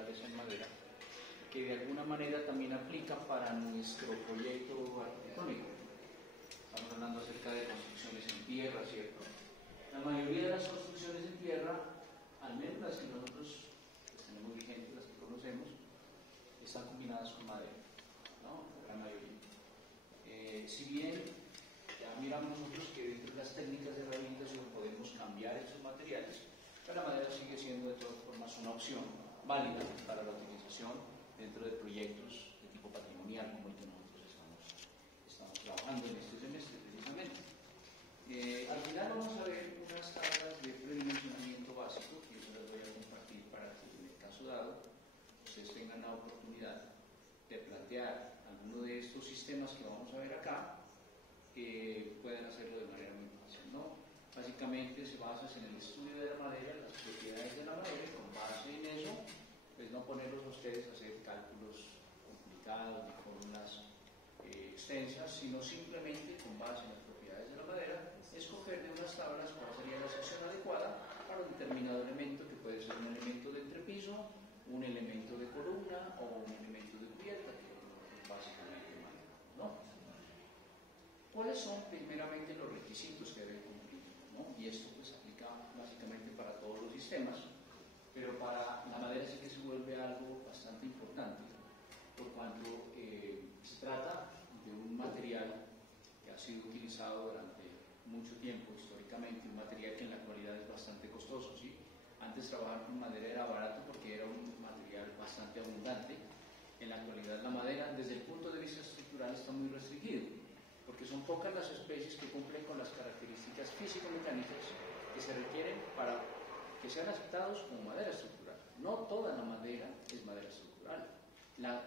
naturaleza en madera, que de alguna manera también aplica para nuestro proyecto arquitectónico. Estamos hablando acerca de construcciones en tierra, ¿cierto? La mayoría de las construcciones en tierra, al menos las que nosotros pues, tenemos vigentes, las que conocemos, están combinadas con madera, ¿no? La gran mayoría. Si bien ya miramos nosotros que dentro de las técnicas de rehabilitación podemos cambiar esos materiales, pero la madera sigue siendo de todas formas una opción válida para la utilización dentro de proyectos de tipo patrimonial como el que nosotros estamos trabajando en este semestre precisamente. Al final vamos a ver unas tablas de predimensionamiento básico que yo les voy a compartir para que en el caso dado ustedes tengan la oportunidad de plantear alguno de estos sistemas que vamos a ver acá, pueden hacerlo de manera muy fácil, ¿no? Básicamente se basa en el estudio de la madera, las propiedades de la madera, y con base en eso, pues no ponerlos a ustedes a hacer cálculos complicados ni fórmulas extensas, sino simplemente con base en las propiedades de la madera, escoger de unas tablas cuál sería la sección adecuada para un determinado elemento, que puede ser un elemento de entrepiso, un elemento de columna o un elemento de cubierta, que es básicamente madera, ¿no? ¿Cuáles son primeramente los requisitos que deben cumplir, ¿no? Y esto pues aplica básicamente para todos los sistemas, pero para la madera sí que se vuelve algo bastante importante, por cuanto se trata de un material que ha sido utilizado durante mucho tiempo históricamente, un material que en la actualidad es bastante costoso, ¿sí? Antes trabajar con madera era barato porque era un material bastante abundante. En la actualidad la madera, desde el punto de vista estructural, está muy restringido, porque son pocas las especies que cumplen con las características físico-mecánicas que se requieren para que sean aceptados como madera estructural. No toda la madera es madera estructural.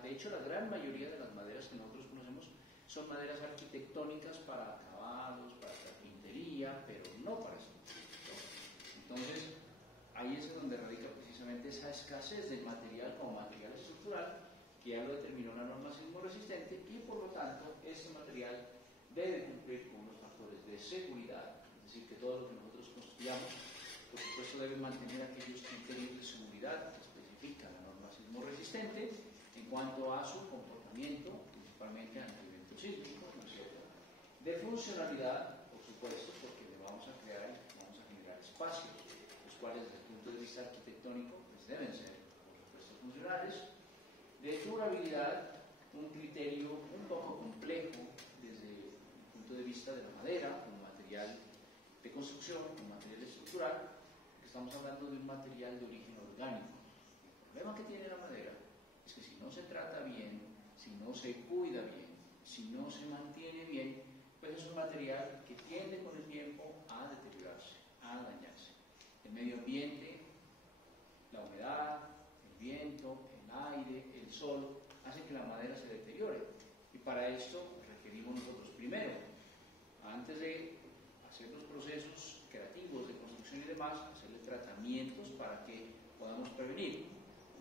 De hecho, la gran mayoría de las maderas que nosotros conocemos son maderas arquitectónicas para acabados, para carpintería, pero no para estructura. Entonces, ahí es donde radica precisamente esa escasez del material como material estructural, que ya lo determinó la norma sismorresistente, y por lo tanto este material debe cumplir con unos factores de seguridad, es decir, que todo lo que nosotros construyamos, por supuesto, debe mantener aquellos criterios de seguridad que especifica la norma sismorresistente en cuanto a su comportamiento, principalmente ante eventos sísmicos, ¿no es cierto? De funcionalidad, por supuesto, porque le vamos a generar espacios, los cuales desde el punto de vista arquitectónico pues deben ser, por supuesto, funcionales. De durabilidad, un criterio un poco complejo desde el punto de vista de la madera, como material de construcción, como material estructural, que estamos hablando de un material de origen orgánico. El problema que tiene la madera es que si no se trata bien, si no se cuida bien, si no se mantiene bien, pues es un material que tiende con el tiempo a deteriorarse, a dañarse. El medio ambiente, la humedad, el viento, el aire, el sol, hacen que la madera se deteriore. Y para esto requerimos nosotros primero, antes de hacer los procesos creativos de construcción y demás, hacerle tratamientos para que podamos prevenir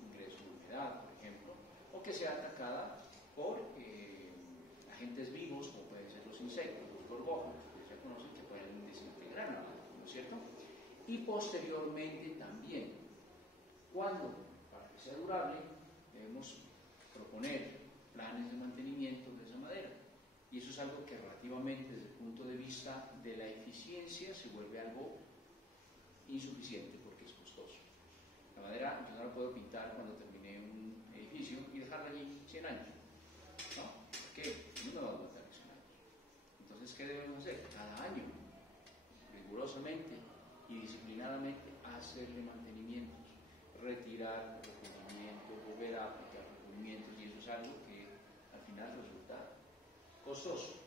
ingreso de humedad, por ejemplo, o que sea atacada por agentes vivos, como pueden ser los insectos, los gorgojos, que ya conocen, que pueden desintegrar la madera, ¿no es cierto? Y posteriormente también, cuando, para que sea durable, debemos proponer planes de mantenimiento de esa madera. Y eso es algo que relativamente, desde el punto de vista de la eficiencia, se vuelve algo insuficiente porque es costoso. La madera yo no la puedo pintar cuando termine un edificio y dejarla allí 100 años. ¿No? ¿Por qué? No me va a aguantar 100 años. Entonces, ¿qué debemos hacer? Cada año, rigurosamente y disciplinadamente, hacerle mantenimientos, retirar el recubrimiento, volver a aplicar recubrimientos, y eso es algo que al final resulta costoso.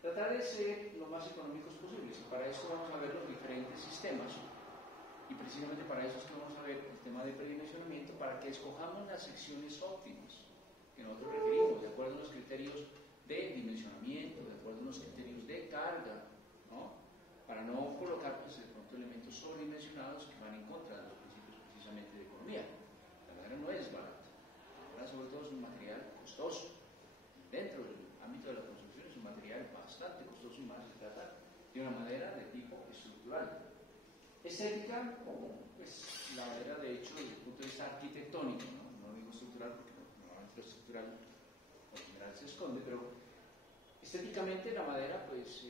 Tratar de ser lo más económicos posibles, y para eso vamos a ver los diferentes sistemas, y precisamente para eso es que vamos a ver el tema de predimensionamiento, para que escojamos las secciones óptimas que nosotros requerimos, de acuerdo a los criterios de dimensionamiento, de acuerdo a los criterios de carga, ¿no? Para no colocar pues, de pronto elementos sobredimensionados que van en contra de los principios precisamente de economía. La madera no es barata, la madera sobre todo es un material costoso. Dentro del ámbito de la construcción es un material bastante costoso, y más se trata de una madera de tipo estructural. Estética, pues la madera de hecho desde el punto de vista arquitectónico, ¿no? estructural por lo general se esconde, pero estéticamente la madera pues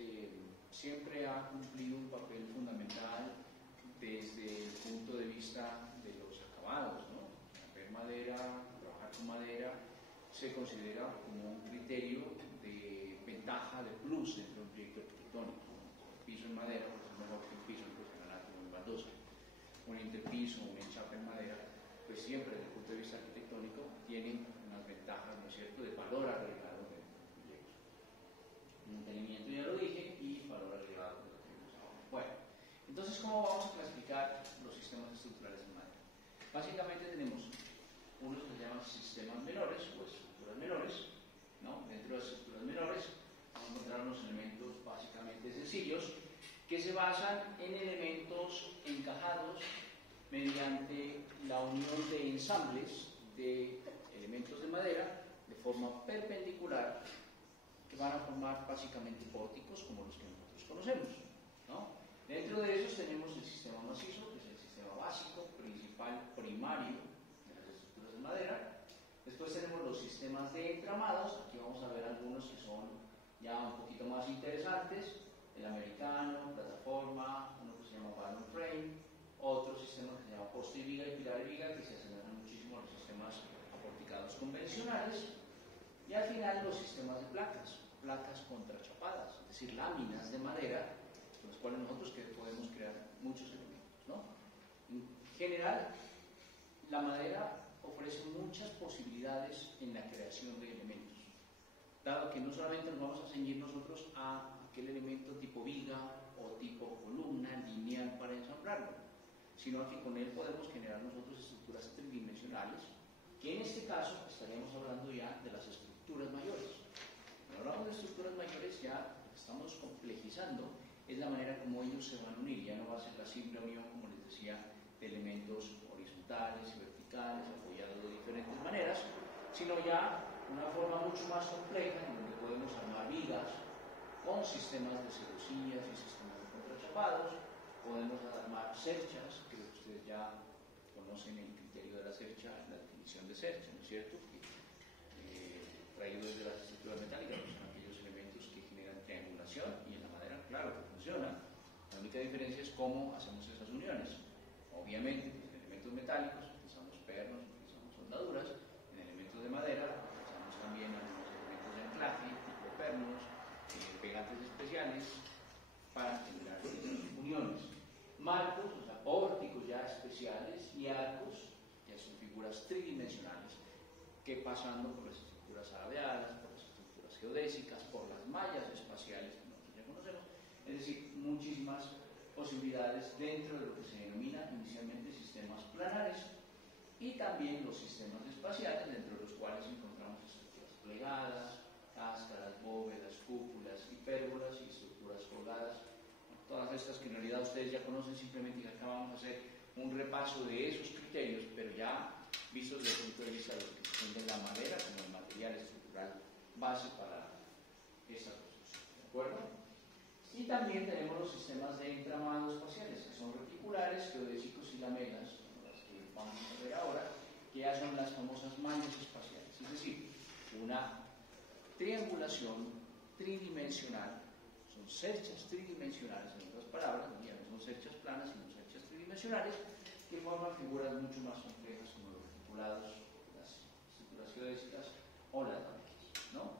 siempre ha cumplido un papel fundamental desde el punto de vista de los acabados, ¿no? Ver madera, trabajar con madera se considera como un criterio de ventaja, de plus dentro de un proyecto arquitectónico. El piso en madera pues, es mejor que un piso en porcelanato o en baldosa. Un interpiso, un enchape en madera, pues siempre desde el punto de vista arquitectónico tienen unas ventajas, ¿no es cierto?, de valor agregado del proyecto. Mantenimiento ya lo dije y valor agregado de lo que vimos ahora. Bueno, entonces, ¿cómo vamos a clasificar los sistemas estructurales en madera? Básicamente tenemos unos que se llaman sistemas menores o estructuras menores, ¿no? Dentro de las estructuras menores vamos a encontrar unos elementos básicamente sencillos que se basan en elementos encajados mediante la unión de ensambles de elementos de madera de forma perpendicular que van a formar básicamente pórticos como los que nosotros conocemos, ¿no? Dentro de esos tenemos el sistema macizo, que es el sistema básico, principal, primario de las estructuras de madera. Después tenemos los sistemas de entramados, aquí vamos a ver algunos que son ya un poquito más interesantes, el americano, plataforma, uno que se llama balloon frame, otro sistema que se llama poste y viga y pilar y viga, que se asemejan muchísimo a los sistemas aporticados convencionales, y al final los sistemas de placas, placas contrachapadas, es decir, láminas de madera, con las cuales nosotros podemos crear muchos elementos, ¿no? En general, la madera ofrece muchas posibilidades en la creación de elementos, dado que no solamente nos vamos a ceñir nosotros a aquel elemento tipo viga o tipo columna lineal para ensamblarlo, sino que con él podemos generar nosotros estructuras tridimensionales, que en este caso estaríamos hablando ya de las estructuras mayores. Cuando hablamos de estructuras mayores ya estamos complejizando, es la manera como ellos se van a unir, ya no va a ser la simple unión, como les decía, de elementos horizontales y verticales, apoyados de diferentes maneras, sino ya una forma mucho más compleja en donde podemos armar vigas con sistemas de celosías y sistemas de contrachapados, podemos armar cerchas, que ustedes ya conocen el criterio de la cercha, la definición de cercha, ¿no es cierto? Traído desde las estructuras metálicas, pues son aquellos elementos que generan triangulación y en la madera, claro que funciona. La única diferencia es cómo hacemos esas uniones. Obviamente, en elementos metálicos utilizamos pernos, utilizamos soldaduras, en elementos de madera utilizamos también algunos elementos de anclaje, tipo pernos, pegantes especiales, para generar esas uniones. Marcos, o sea, pórticos ya especiales, y arcos, que son figuras tridimensionales, que pasando por las estructuras arabeadas, por las estructuras geodésicas, por las mallas espaciales que nosotros ya conocemos, es decir, muchísimas posibilidades dentro de lo que se denomina inicialmente sistemas planares, y también los sistemas espaciales, dentro de los cuales encontramos estructuras plegadas, cáscaras, bóvedas, cúpulas, hipérbolas y estructuras colgadas. Todas estas que en realidad ustedes ya conocen, simplemente acá vamos a hacer un repaso de esos criterios, pero ya vistos desde el punto de vista de la utilización de la madera como el material estructural base para esta construcción, ¿de acuerdo? Y también tenemos los sistemas de entramado espaciales, que son reticulares, geodésicos y lamelas, como las que vamos a ver ahora, que ya son las famosas mallas espaciales, es decir, una triangulación tridimensional, son cerchas tridimensionales, en otras palabras, ya no son cerchas planas, sino cerchas tridimensionales, que forman figuras mucho más complejas como los reticulados, las estructuras geodésicas o las lamelas, ¿no?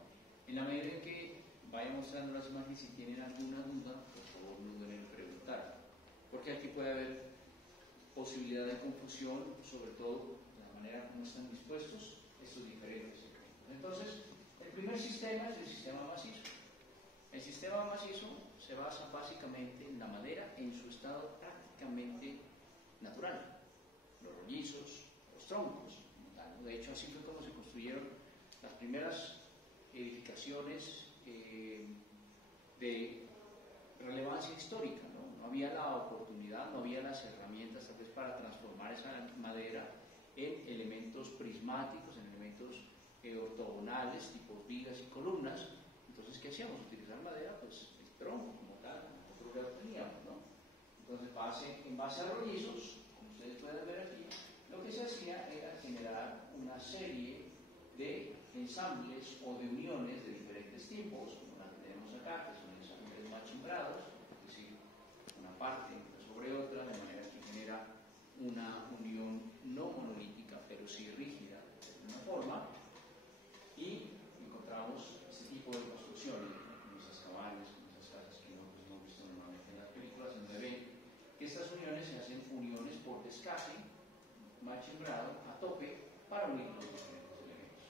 En la medida en que vaya mostrando las imágenes, si tienen alguna duda, por favor no duden en preguntar, porque aquí puede haber posibilidad de confusión, sobre todo de la manera como están dispuestos estos diferentes segmentos. Entonces, el primer sistema es el sistema macizo. El sistema macizo se basa básicamente en la madera en su estado prácticamente natural, los rollizos, los troncos. De hecho, así fue como se construyeron las primeras edificaciones de relevancia histórica, ¿no? No había la oportunidad, no había las herramientas tal vez para transformar esa madera en elementos prismáticos, en elementos ortogonales, tipo vigas y columnas. Entonces, ¿qué hacíamos? Utilizar madera, pues el tronco como tal, nosotros ya lo teníamos, ¿no? Entonces, en base a rollizos, como ustedes pueden ver aquí, lo que se hacía era generar una serie de ensambles o de uniones de diferentes tipos, como la que tenemos acá, que son ensambles machimbrados, es decir, una parte sobre otra, de manera que genera una unión no monolítica, pero sí rígida de alguna forma, y encontramos este tipo de construcciones, como esas cabañas, como esas casas que nosotros hemos visto normalmente en las películas, donde ven que estas uniones se hacen uniones por descase, machimbrado, a tope, para unir los diferentes elementos.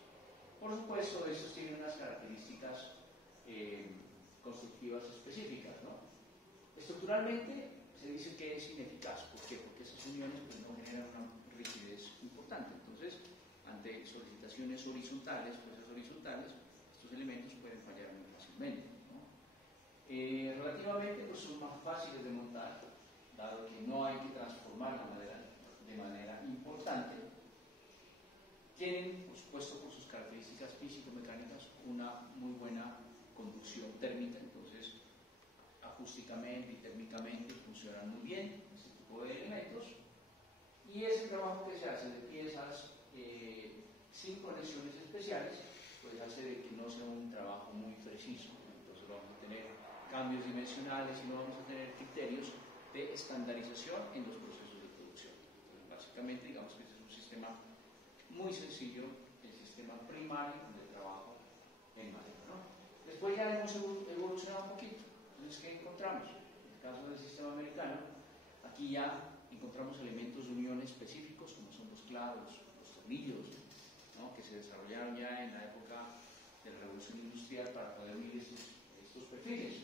Por supuesto, estos tienen unas características constructivas específicas, ¿no? Estructuralmente se dice que es ineficaz. ¿Por qué? Porque esas uniones pues, no generan una rigidez importante. Entonces, ante solicitaciones horizontales, procesos horizontales, estos elementos pueden fallar muy fácilmente, ¿no? Relativamente pues, son más fáciles de montar, dado que no hay que transformar la madera de manera importante. Tienen, por supuesto, por sus características físico-mecánicas, una muy buena conducción térmica, entonces acústicamente y térmicamente funcionan muy bien este tipo de elementos, y ese trabajo que se hace de piezas sin conexiones especiales pues hace de que no sea un trabajo muy preciso, entonces vamos a tener cambios dimensionales y no vamos a tener criterios de estandarización en los procesos de producción. Entonces, básicamente digamos que este es un sistema muy sencillo, el sistema primario de trabajo en madera, ¿no? Después ya hemos evolucionado un poquito. Entonces, ¿qué encontramos? En el caso del sistema americano, aquí ya encontramos elementos de unión específicos, como son los clavos, los tornillos, ¿no? Que se desarrollaron ya en la época de la Revolución Industrial para poder unir estos perfiles,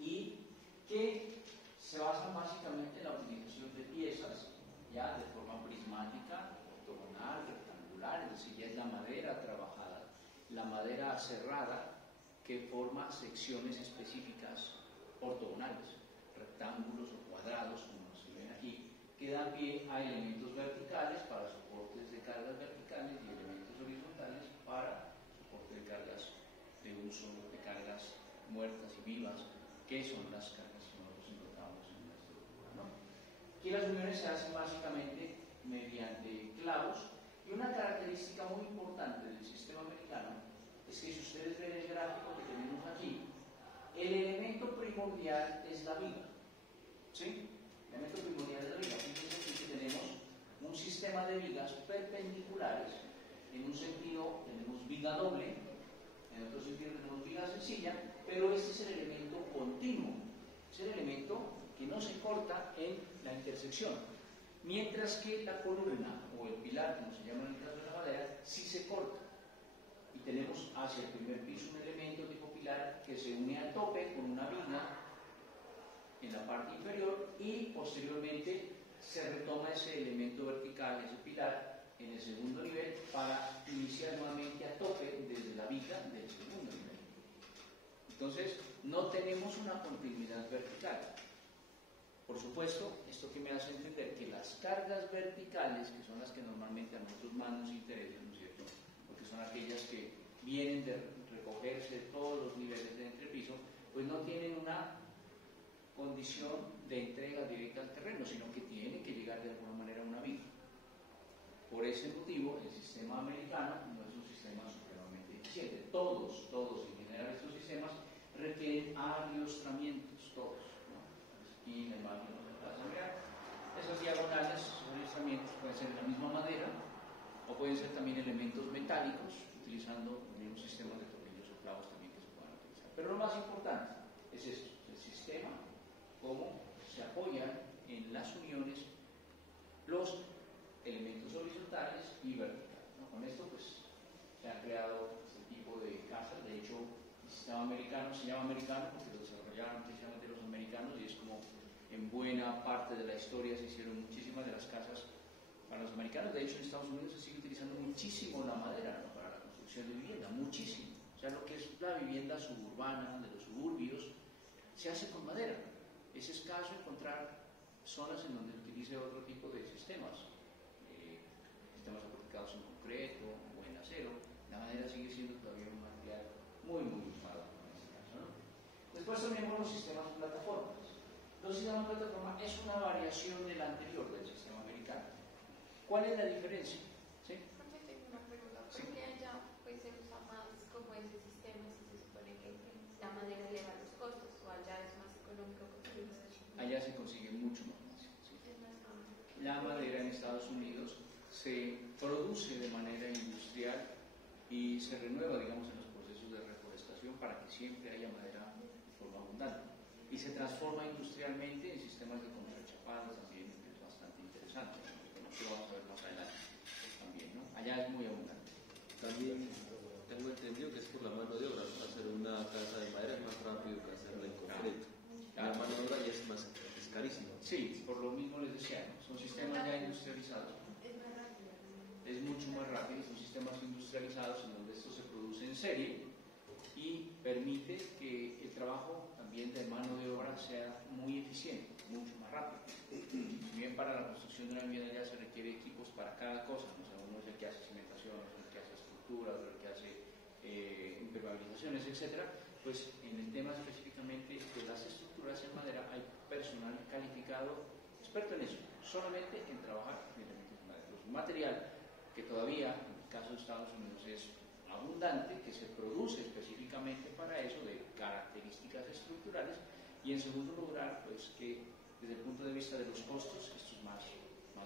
y que se basan básicamente en la utilización de piezas ya de forma prismática, octogonal, rectangular, es decir, ya es la madera trabajada, la madera cerrada, que forma secciones específicas ortogonales, rectángulos o cuadrados, como se ven aquí, que dan pie a elementos verticales para soportes de cargas verticales y elementos horizontales para soporte de cargas de uso, de cargas muertas y vivas, que son las cargas que nosotros encontramos en la estructura, ¿no? Aquí las uniones se hacen básicamente mediante clavos, y una característica muy importante del sistema americano es que si ustedes ven el gráfico que tenemos aquí, el elemento primordial es la viga, ¿sí? El elemento primordial es la viga. Fíjense aquí que tenemos un sistema de vigas perpendiculares. En un sentido tenemos viga doble, en otro sentido tenemos viga sencilla, pero este es el elemento continuo, es el elemento que no se corta en la intersección, mientras que la columna o el pilar, como se llama en el caso de la madera, sí se corta. Y tenemos hacia el primer piso un elemento tipo pilar que se une al tope con una viga en la parte inferior, y posteriormente se retoma ese elemento vertical, ese pilar, en el segundo nivel para iniciar nuevamente a tope desde la viga del segundo nivel. Entonces, no tenemos una continuidad vertical. Por supuesto, esto que me hace entender que las cargas verticales, que son las que normalmente a nosotros más nos interesan, ¿no es cierto?, porque son aquellas que vienen de recogerse de todos los niveles de entrepiso, pues no tienen una condición de entrega directa al terreno, sino que tienen que llegar de alguna manera a una viga. Por ese motivo, el sistema americano no es un sistema supremamente eficiente. Todos en general estos sistemas requieren ariostramientos, todos, ¿no? Aquí en la imagen no se pasa a ver. Esas diagonales, esos ariostramientos pueden ser de la misma madera, o pueden ser también elementos metálicos, utilizando los mismos sistemas de tornillos o clavos también que se puedan utilizar. Pero lo más importante es esto, el sistema, cómo se apoyan en las uniones los elementos horizontales y verticales, ¿no? Con esto pues se han creado este tipo de casas. De hecho, el sistema americano se llama americano porque lo desarrollaron precisamente los americanos, y es como en buena parte de la historia se hicieron muchísimas de las casas para los americanos. De hecho, en Estados Unidos se sigue utilizando muchísimo la madera, ¿no?, para la construcción de vivienda, muchísimo. O sea, lo que es la vivienda suburbana, de los suburbios, se hace con madera. Es escaso encontrar zonas en donde se utilice otro tipo de sistemas, sistemas aplicados en concreto o en acero. La madera sigue siendo todavía un material muy usado en este caso, ¿no? Después tenemos los sistemas de plataformas. Los sistemas de plataforma es una variación del anterior, del sistema americano. ¿Cuál es la diferencia? ¿Sí? Tengo una pregunta. Sí. la madera en Estados Unidos se produce de manera industrial y se renueva, digamos, en los procesos de reforestación para que siempre haya madera de forma abundante. Y se transforma industrialmente en sistemas de contrachapadas también, que es bastante interesante, ¿no? Que vamos a ver más adelante también, ¿no? Allá es muy abundante. También tengo entendido que es por la mano de obra, ¿no? Hacer una casa de madera es más rápido que hacerla en concreto. La mano de obra ya es carísima. Sí, por lo mismo les decía, ¿no? Son sistemas ya industrializados. Es mucho más rápido, son sistemas industrializados en donde esto se produce en serie y permite que el trabajo también de mano de obra sea muy eficiente, mucho más rápido. Si bien para la construcción de una vivienda ya se requiere equipos para cada cosa, ¿no? O sea, uno es el que hace cimentación, otro es el que hace estructuras, otro es el que hace impermeabilizaciones, etcétera. Pues en el tema específicamente de las estructuras en madera hay personal calificado, experto en eso, solamente en trabajar en elementos de madera. Los material que todavía, en el caso de Estados Unidos, es abundante, que se produce específicamente para eso, de características estructurales, y en segundo lugar, pues que desde el punto de vista de los costos, esto es más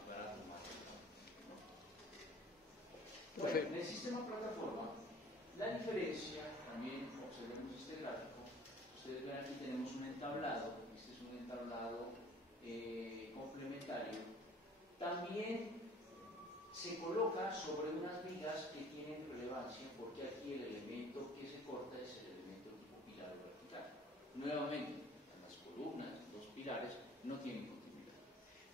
barato, más barato, ¿no? Bueno, en el sistema plataforma, la diferencia, también observemos este gráfico, ustedes ven aquí tenemos un entablado, este es un entablado complementario, también se coloca sobre unas vigas que tienen relevancia porque aquí el elemento que se corta es el elemento tipo pilar o vertical. Nuevamente, las columnas, los pilares, no tienen continuidad.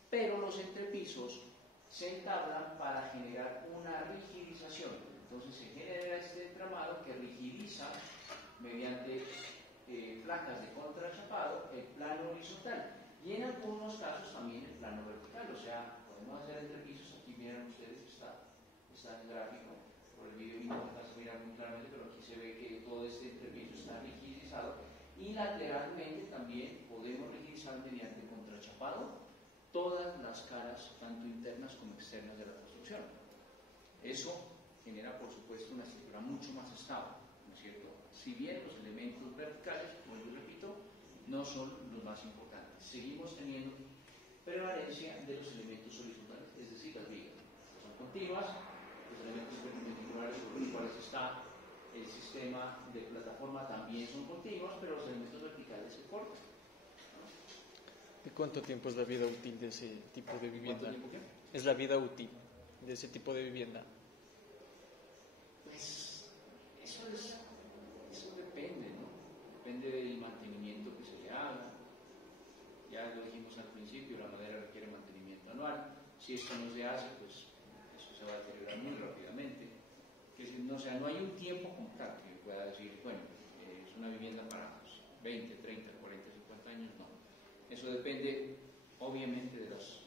Pero los entrepisos se entablan para generar una rigidización. Entonces se genera este entramado que rigidiza mediante placas de contrachapado el plano horizontal y en algunos casos también el plano vertical, o sea, podemos hacer entrepisos, aquí miran ustedes, está en el gráfico, por el vídeo no se mira muy claramente, pero aquí se ve que todo este entrepiso está rigidizado y lateralmente también podemos rigidizar mediante contrachapado todas las caras, tanto internas como externas de la construcción. Eso genera, por supuesto, una estructura mucho más estable, ¿no es cierto? Si bien los elementos verticales, como yo repito, no son los más importantes. Seguimos teniendo prevalencia de los elementos horizontales, es decir, las vigas. Son continuas, los elementos perpendiculares sobre los cuales está el sistema de plataforma también son continuos, pero los elementos verticales se cortan, ¿no? ¿De cuánto tiempo es la vida útil de ese tipo de vivienda? ¿Cuánto tiempo qué? Es la vida útil de ese tipo de vivienda. Pues eso depende, ¿no? Depende del mantenimiento que se le haga. Ya lo dijimos al principio, la madera requiere mantenimiento anual. Si esto no se hace, pues eso se va a deteriorar muy rápidamente. No hay un tiempo como tal que pueda decir, bueno, es una vivienda para 20, 30, 40, 50 años, no. Eso depende, obviamente, de las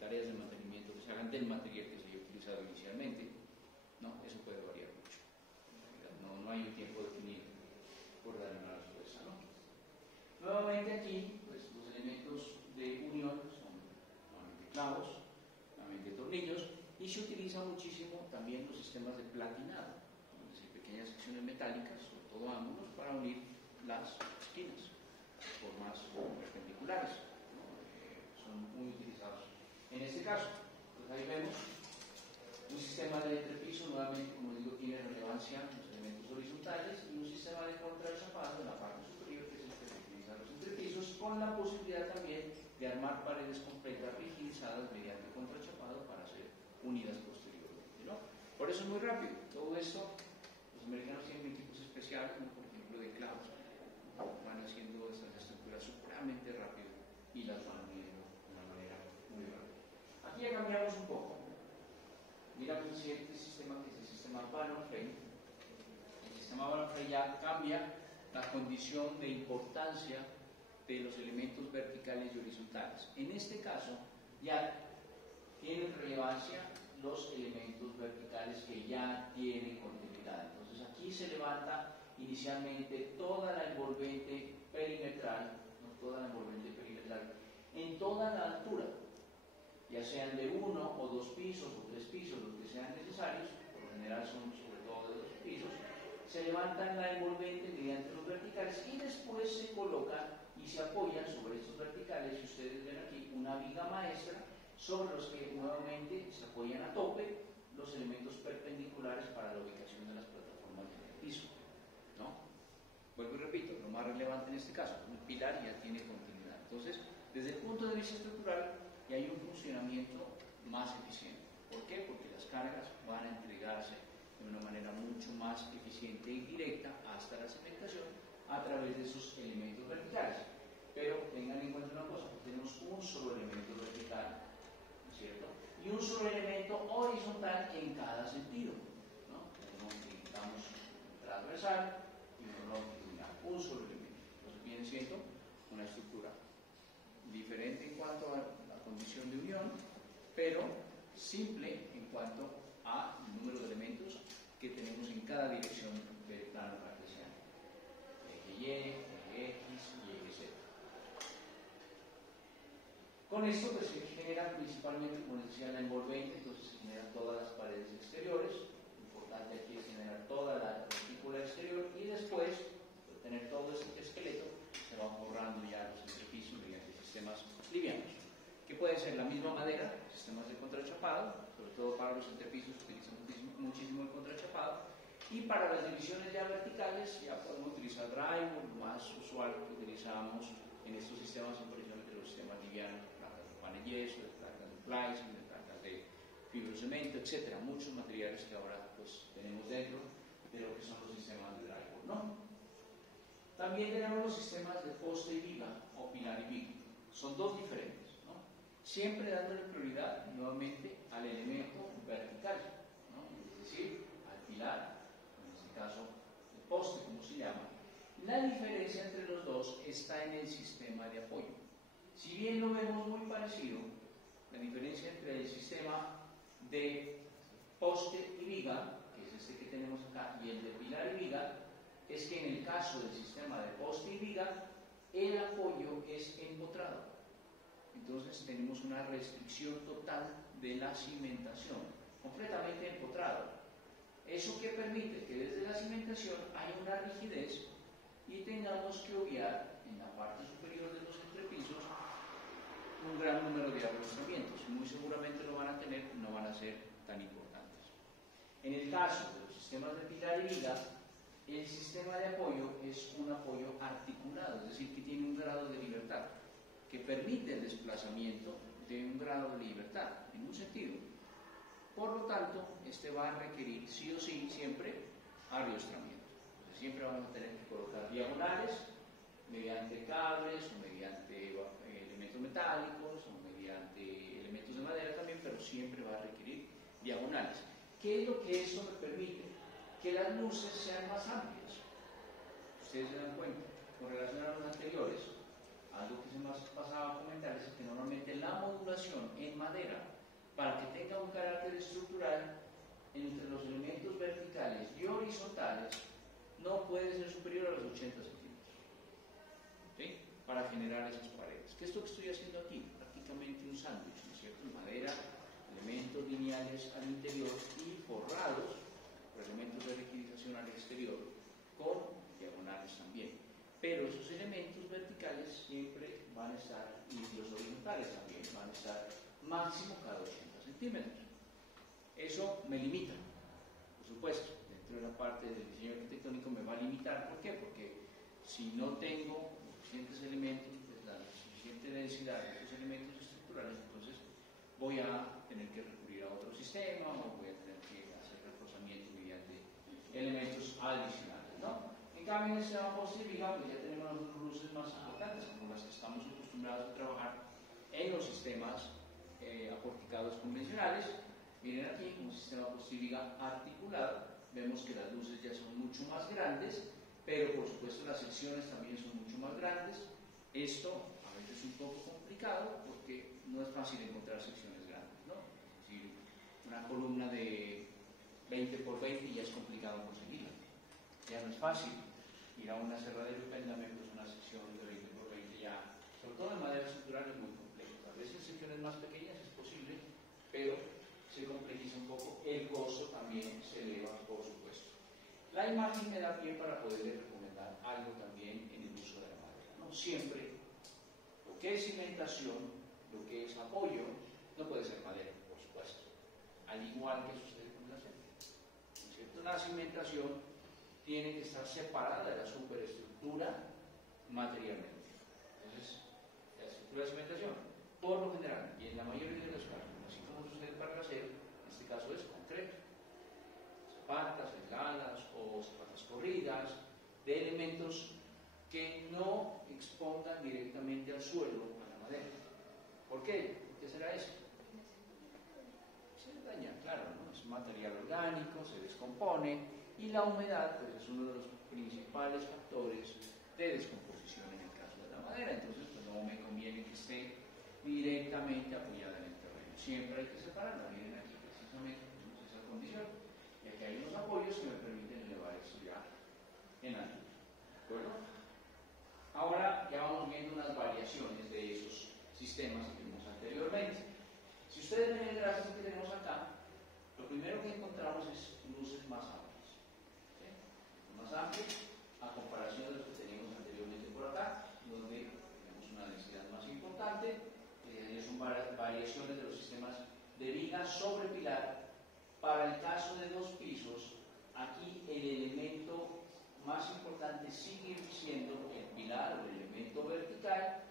tareas de mantenimiento que se hagan del material que se haya utilizado inicialmente, ¿no? Eso puede variar mucho. No hay un tiempo definido, por dar una respuesta, ¿no? Nuevamente aquí, pues los elementos de unión son nuevamente clavos, nuevamente tornillos, y se utiliza muchísimo también los sistemas de platinado, es decir, pequeñas secciones metálicas, sobre todo ángulos, para unir las esquinas, formas perpendiculares, ¿no? Son muy utilizados en este caso. Pues ahí vemos un sistema de entrepiso, nuevamente, como digo, tiene relevancia en los elementos horizontales, y un sistema de contrachapado en la parte superior, que es el que utiliza los entrepisos, con la posibilidad también de armar paredes completas rigidizadas mediante contrachapado para ser unidas posteriormente, ¿no? Por eso es muy rápido. Todo esto, los americanos tienen equipos especiales, ¿no? Por ejemplo, de clavos, van haciendo estas estructuras supremamente rápido y las van uniendo de una manera muy rápida. Aquí ya cambiamos un poco. Miramos el siguiente sistema, que es el sistema Banner-Frame. El sistema Banner-Frame ya cambia la condición de importancia de los elementos verticales y horizontales. En este caso, ya tienen relevancia los elementos verticales que ya tienen continuidad. Entonces, aquí se levanta inicialmente toda la envolvente perimetral, ¿no? Toda la envolvente perimetral, en toda la altura, ya sean de 1 o 2 pisos o 3 pisos, los que sean necesarios, por lo general son sobre todo de 2 pisos, se levantan la envolvente mediante los verticales y después se colocan y se apoyan sobre estos verticales, y ustedes ven aquí una viga maestra sobre los que nuevamente se apoyan a tope los elementos perpendiculares para la ubicación de las plataformas del piso, ¿no? Vuelvo y repito, lo más relevante en este caso, un pilar ya tiene continuidad. Entonces, desde el punto de vista estructural, ya hay un funcionamiento más eficiente. ¿Por qué? Porque las cargas van a entregarse de una manera mucho más eficiente y directa hasta la cementación a través de esos elementos verticales. Pero tengan en cuenta una cosa, tenemos un solo elemento vertical, ¿no es cierto? Y un solo elemento horizontal en cada sentido, ¿no? Necesitamos transversal y uno longitudinal, un solo elemento. Entonces viene siendo una estructura diferente en cuanto a la condición de unión, pero simple en cuanto al número de elementos que tenemos en cada dirección del plano cartesiano. Eje Y, eje X y eje Z. Con esto pues, se genera principalmente, como les decía, la envolvente, entonces se generan todas las paredes exteriores. Lo importante aquí es generar toda la retícula exterior y después de tener todo este esqueleto se van forrando ya los entrepisos mediante sistemas livianos, que pueden ser la misma madera, sistemas de contrachapado, sobre todo para los entrepisos utilizamos muchísimo el contrachapado, y para las divisiones ya verticales ya podemos utilizar drywall, lo más usual que utilizamos en estos sistemas son precisamente los sistemas livianos, de placas de pan y yeso, de placas de plywood, de placas de fibrocemento, etcétera, muchos materiales que ahora pues tenemos dentro de lo que son los sistemas de drywall, ¿no? También tenemos los sistemas de poste y viga o pilar y viga. Son dos diferentes, ¿no? Siempre dándole prioridad nuevamente al elemento vertical, ¿no? Es decir, al pilar, en este caso el poste, como se llama. La diferencia entre los dos está en el sistema de apoyo. Si bien lo vemos muy parecido, la diferencia entre el sistema de poste y viga, que es este que tenemos acá, y el de pilar y viga, es que en el caso del sistema de poste y viga, el apoyo es empotrado. Entonces tenemos una restricción total de la cimentación, completamente empotrado. Eso que permite que desde la cimentación haya una rigidez y tengamos que obviar en la parte superior de los entrepisos un gran número de arrastramientos. Muy seguramente lo van a tener, no van a ser tan importantes. En el caso de los sistemas de pilar y viga, el sistema de apoyo es un apoyo articulado, es decir, que tiene un grado de libertad, que permite el desplazamiento de un grado de libertad, en un sentido. Por lo tanto, este va a requerir sí o sí siempre ariostramiento. Entonces, siempre vamos a tener que colocar diagonales mediante cables o mediante elementos metálicos o mediante elementos de madera también, pero siempre va a requerir diagonales. ¿Qué es lo que eso me permite? Que las luces sean más amplias. Ustedes se dan cuenta, con relación a los anteriores, algo que se me pasaba a comentar es que normalmente la modulación en madera, para que tenga un carácter estructural entre los elementos verticales y horizontales, no puede ser superior a los 80 centímetros, ¿sí? Para generar esas paredes. ¿Qué es lo que estoy haciendo aquí? Prácticamente un sándwich, ¿no es cierto? Madera, elementos lineales al interior y forrados por elementos de rigidización al exterior, con diagonales también. Pero esos elementos verticales siempre van a estar, y los horizontales también, van a estar máximo cada 80 centímetros. Eso me limita, por supuesto. Dentro de la parte del diseño arquitectónico me va a limitar. ¿Por qué? Porque si no tengo suficientes elementos, pues la suficiente densidad de esos elementos estructurales, entonces voy a tener que recurrir a otro sistema o voy a tener que hacer reforzamiento mediante elementos adicionales, ¿no? En cambio, en el sistema poste y viga, pues ya tenemos unas luces más importantes, como las que estamos acostumbrados a trabajar en los sistemas aporticados convencionales. Miren aquí, un sistema poste y viga articulado, vemos que las luces ya son mucho más grandes, pero por supuesto las secciones también son mucho más grandes. Esto a veces es un poco complicado porque no es fácil encontrar secciones grandes, ¿no? Es decir, una columna de 20 por 20 ya es complicado conseguirla. Ya no es fácil ir a una cerradera y péndame, pues una sección de 20 por 20 ya, sobre todo en madera estructural, es muy complejo. A veces en secciones más pequeñas es posible, pero se complejiza un poco. El costo también se eleva, por supuesto. La imagen me da pie para poderle recomendar algo también en el uso de la madera, ¿no? Siempre lo que es cimentación, lo que es apoyo, No puede ser madera, por supuesto, al igual que sucede con la acero, ¿no es cierto? La cimentación tiene que estar separada de la superestructura materialmente. Entonces, la estructura de cimentación, por lo general, y en la mayoría de los casos, así como sucede para el acero, en este caso es concreto. Zapatas aisladas o zapatas corridas, de elementos que no expongan directamente al suelo, a la madera. ¿Por qué? ¿Por qué será eso? Se daña, claro, ¿no? Es material orgánico, se descompone, y la humedad pues, es uno de los principales factores de descomposición en el caso de la madera. Entonces, pues no me conviene que esté directamente apoyada en el terreno. Siempre hay que separarla. Miren aquí, precisamente, tenemos esa condición. Y aquí hay unos apoyos que me permiten elevar esto ya en altura. ¿De acuerdo? Ahora ya vamos viendo unas variaciones de esos sistemas que vimos anteriormente. Si ustedes ven el gráfico que tenemos acá, lo primero que encontramos es luces más amplias. ¿Sí? Más amplios a comparación de los que teníamos anteriormente por acá, donde tenemos una densidad más importante. Son variaciones de los sistemas de viga sobre pilar. Para el caso de 2 pisos, aquí el elemento más importante sigue siendo el pilar o el elemento vertical,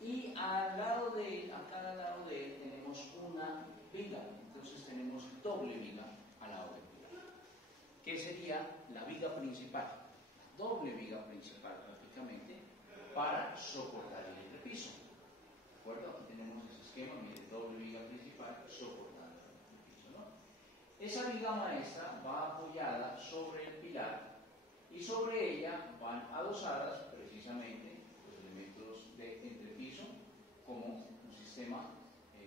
y a cada lado de él tenemos una viga. Entonces tenemos doble viga al lado del pilar, que sería la viga principal, la doble viga principal prácticamente, para soportar el entrepiso. ¿De acuerdo? Aquí tenemos ese esquema, mire, doble viga principal soportando el entrepiso, ¿no? Esa viga maestra va apoyada sobre el pilar, y sobre ella van adosadas precisamente los elementos de entrepiso como un sistema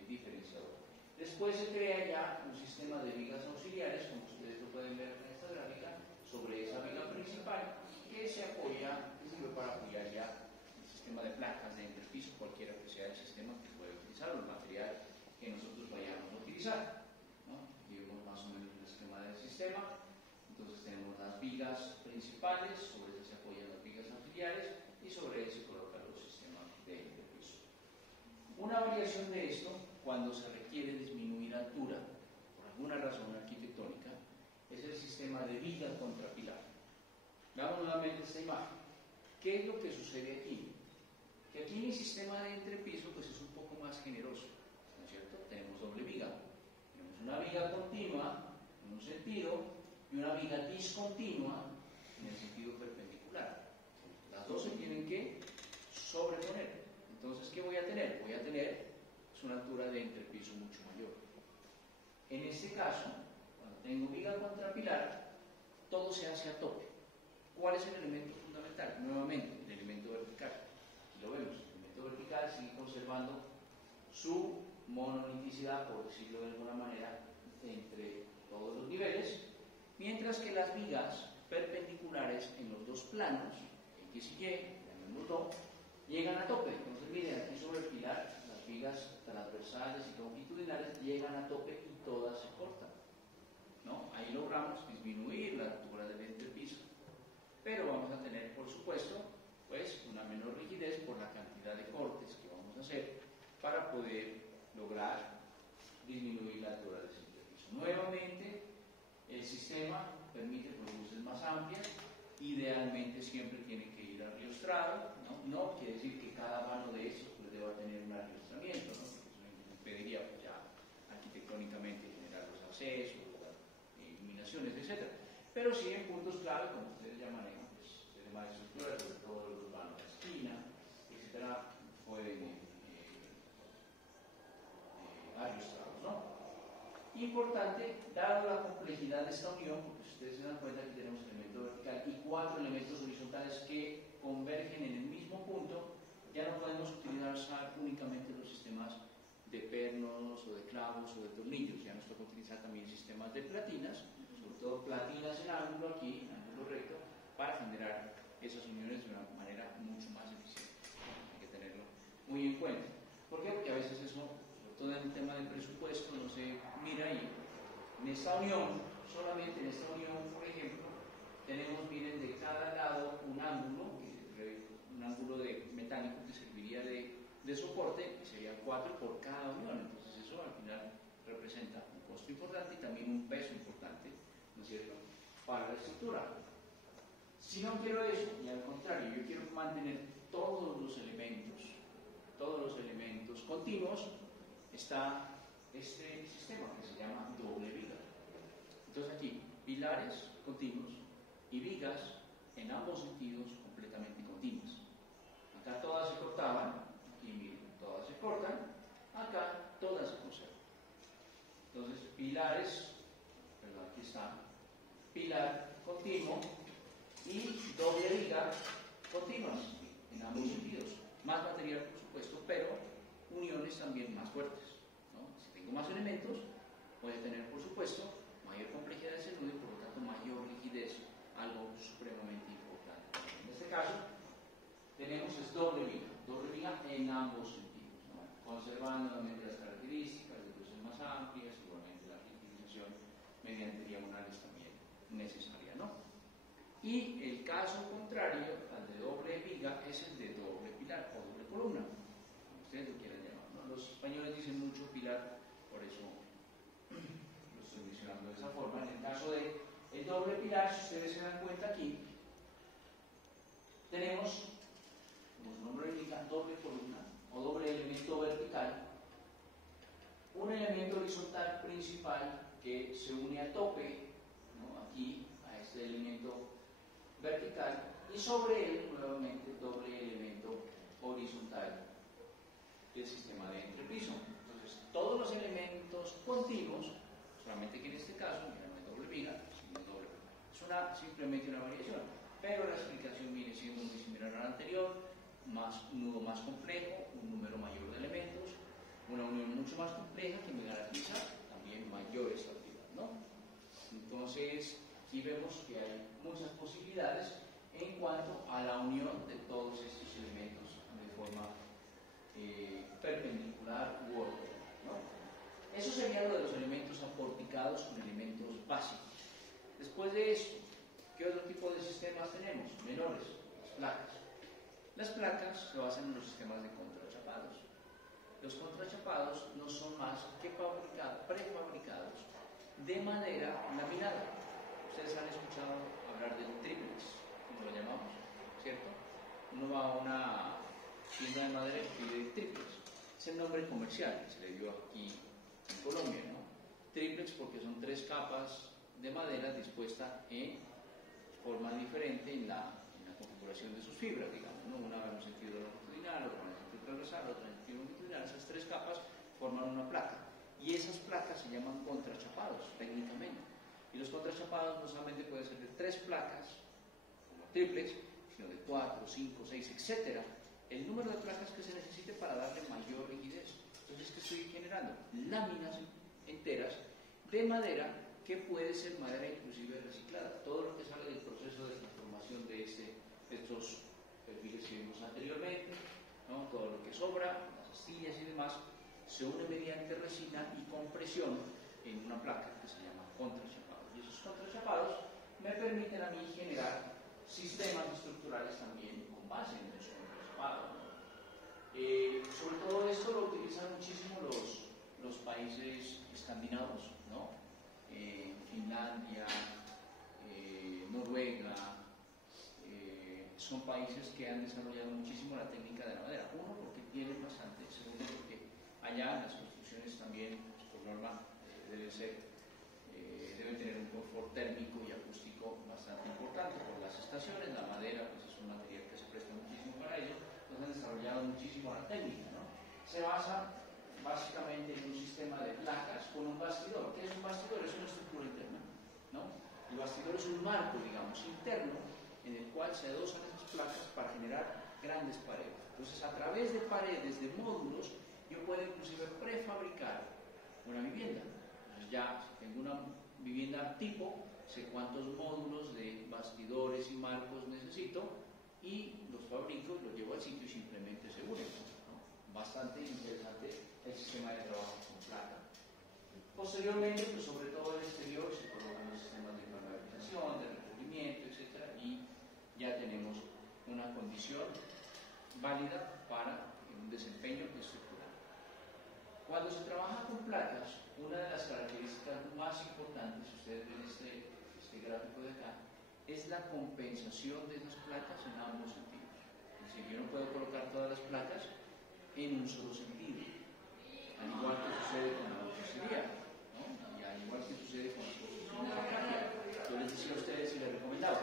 diferenciador. Después se crea ya un sistema de vigas auxiliares, como ustedes lo pueden ver en esta gráfica, sobre esa viga principal, que se apoya, que sirve para apoyar ya el sistema de placas de entrepiso, cualquiera que sea el sistema que pueda utilizar o el material que nosotros vayamos a utilizar, ¿no? Y vemos más o menos el esquema del sistema. Entonces tenemos las vigas principales, sobre ellas se apoyan las vigas auxiliares y sobre ellas se colocan los sistemas de entrepiso. Una variación de esto, cuando se requiere disminuir altura por alguna razón arquitectónica, es el sistema de viga contra pilar. Veamos nuevamente esta imagen. ¿Qué es lo que sucede aquí? Que aquí mi sistema de entrepiso pues, es un poco más generoso, ¿no es cierto? Tenemos doble viga. Tenemos una viga continua en un sentido y una viga discontinua en el sentido perpendicular. Las dos se tienen que sobreponer. Entonces, ¿qué voy a tener? Voy a tener una altura de entrepiso mucho mayor. En este caso, cuando tengo viga contra pilar, todo se hace a tope. ¿Cuál es el elemento fundamental? Nuevamente, el elemento vertical. Aquí lo vemos. El elemento vertical sigue conservando su monoliticidad, por decirlo de alguna manera, entre todos los niveles, mientras que las vigas perpendiculares en los dos planos, X y Y, llamémoslo dos, llegan a tope. Entonces, miren, aquí sobre el pilar, las vigas transversales y longitudinales llegan a tope y todas se cortan, ¿no? Ahí logramos disminuir la altura del entrepiso, pero vamos a tener, por supuesto, pues una menor rigidez por la cantidad de cortes que vamos a hacer para poder lograr disminuir la altura del entrepiso. Nuevamente, el sistema permite luces más amplias, idealmente siempre tiene que ir arriostrado, no quiere decir que cada mano de estos pues, deba tener un arriostramiento, ¿no? Porque eso impediría pues, ya arquitectónicamente generar los accesos, iluminaciones, etc. Pero sí en puntos clave, como ustedes ya manejan, pues, sistemas de estructura, sobre todo los vanos de esquina, etc., pueden arriostrados, ¿no? Importante, dado la complejidad de esta unión, porque si ustedes se dan cuenta que tenemos elemento vertical y 4 elementos horizontales que convergen en el mismo punto, ya no podemos utilizar únicamente los sistemas de pernos o de clavos o de tornillos, ya nos toca utilizar también sistemas de platinas, sobre todo platinas en ángulo aquí, en ángulo recto, para generar esas uniones de una manera mucho más eficiente. Hay que tenerlo muy en cuenta. ¿Por qué? Porque a veces eso, sobre todo en el tema del presupuesto, no se mira ahí. En esta unión, solamente en esta unión, por ejemplo, tenemos, miren, de cada lado un ángulo de metálico que serviría de soporte, que sería 4 por cada unión. Entonces eso al final representa un costo importante y también un peso importante, ¿no es cierto?, para la estructura. Si no quiero eso, y al contrario, yo quiero mantener todos los elementos continuos, está este sistema que se llama doble viga. Entonces aquí, pilares continuos y vigas en ambos sentidos completamente continuas. Acá todas se cortaban, aquí miren, todas se cortan, acá todas se conservan. Entonces, pilares, perdón, aquí está, pilar continuo y doble viga continuas en ambos sentidos. Más material, por supuesto, pero uniones también más fuertes, ¿no? Si tengo más elementos, voy a tener, por supuesto, mayor complejidad de ese nudo y por lo tanto mayor rigidez, algo supremamente importante. En este caso, tenemos es doble viga en ambos sentidos, ¿no? Conservando nuevamente las características de cruces más amplias, igualmente la rigidización mediante diagonales también necesaria, ¿no? Y el caso contrario al de doble viga es el de doble pilar o doble columna, como ustedes lo quieran llamar, ¿no? Los españoles dicen mucho pilar, por eso lo estoy mencionando de esa forma. En el caso de el doble pilar, si ustedes se dan cuenta aquí, tenemos, como su nombre indica, doble columna o doble elemento vertical, un elemento horizontal principal que se une a tope, ¿no?, aquí a este elemento vertical, y sobre él nuevamente doble elemento horizontal del sistema de entrepiso. Entonces todos los elementos continuos, solamente que en este caso no es doble viga, sino doble pilar. Es simplemente una variación, pero la explicación viene siendo muy similar a la anterior, un nudo más complejo, un número mayor de elementos, una unión mucho más compleja que me garantiza también mayor estabilidad, ¿no? Entonces aquí vemos que hay muchas posibilidades en cuanto a la unión de todos estos elementos de forma perpendicular u ortogonal, ¿no? Eso sería lo de los elementos aporticados con elementos básicos. Después de esto, ¿qué otro tipo de sistemas tenemos? Menores, las placas. Las placas se basan en los sistemas de contrachapados. Los contrachapados no son más que prefabricados de madera laminada. Ustedes han escuchado hablar del triplex, como lo llamamos, ¿cierto? Uno va a una tienda de madera y pide triplex. Es el nombre comercial que se le dio aquí en Colombia, ¿no? Triplex porque son 3 capas de madera dispuesta en forma diferente en la configuración de sus fibras, digamos, ¿no? Una en un sentido longitudinal, otra en el sentido transversal, otra en el sentido longitudinal. Esas 3 capas forman una placa y esas placas se llaman contrachapados técnicamente. Y los contrachapados no solamente pueden ser de 3 placas, como triplex, sino de 4, 5, 6, etc. El número de placas que se necesite para darle mayor rigidez. Entonces, ¿qué estoy generando? Láminas enteras de madera que puede ser madera inclusive reciclada. Todo lo que sale del proceso de transformación de estos perfiles que vimos anteriormente, ¿no? Todo lo que sobra, las astillas y demás, se une mediante resina y compresión en una placa que se llama contrachapados. Y esos contrachapados me permiten a mí generar sistemas estructurales también con base en esos contrachapados, ¿no? Sobre todo esto lo utilizan muchísimo los países escandinavos, ¿no? Finlandia, Noruega, son países que han desarrollado muchísimo la técnica de la madera. Uno, porque tienen bastante, segundo, porque allá las construcciones también, pues, por norma, deben tener un confort térmico y acústico bastante importante. Por las estaciones, la madera pues, es un material que se presta muchísimo para ello, entonces han desarrollado muchísimo la técnica, ¿no? Se basa básicamente en un sistema de placas con un bastidor. ¿Qué es un bastidor? Es una estructura interna, ¿no? El bastidor es un marco, digamos, interno, en el cual se adosan esas placas para generar grandes paredes. Entonces, a través de paredes, de módulos, yo puedo inclusive prefabricar una vivienda. Entonces, ya si tengo una vivienda tipo, sé cuántos módulos de bastidores y marcos necesito y los fabrico, los llevo al sitio y simplemente se unen, ¿no? Bastante interesante el sistema de trabajo con placa. Posteriormente, pues sobre todo el exterior se colocan los sistemas de impermeabilización, de recubrimiento, etc. Y ya tenemos una condición válida para un desempeño estructural. Cuando se trabaja con placas, una de las características más importantes, ustedes ven este gráfico de acá, es la compensación de esas placas en ambos sentidos. Es decir, yo no puedo colocar todas las placas en un solo sentido, al igual que sucede con la bauxería, ¿no? Y al igual que sucede con las construcciones de cambio. Yo les decía a ustedes y les recomendaba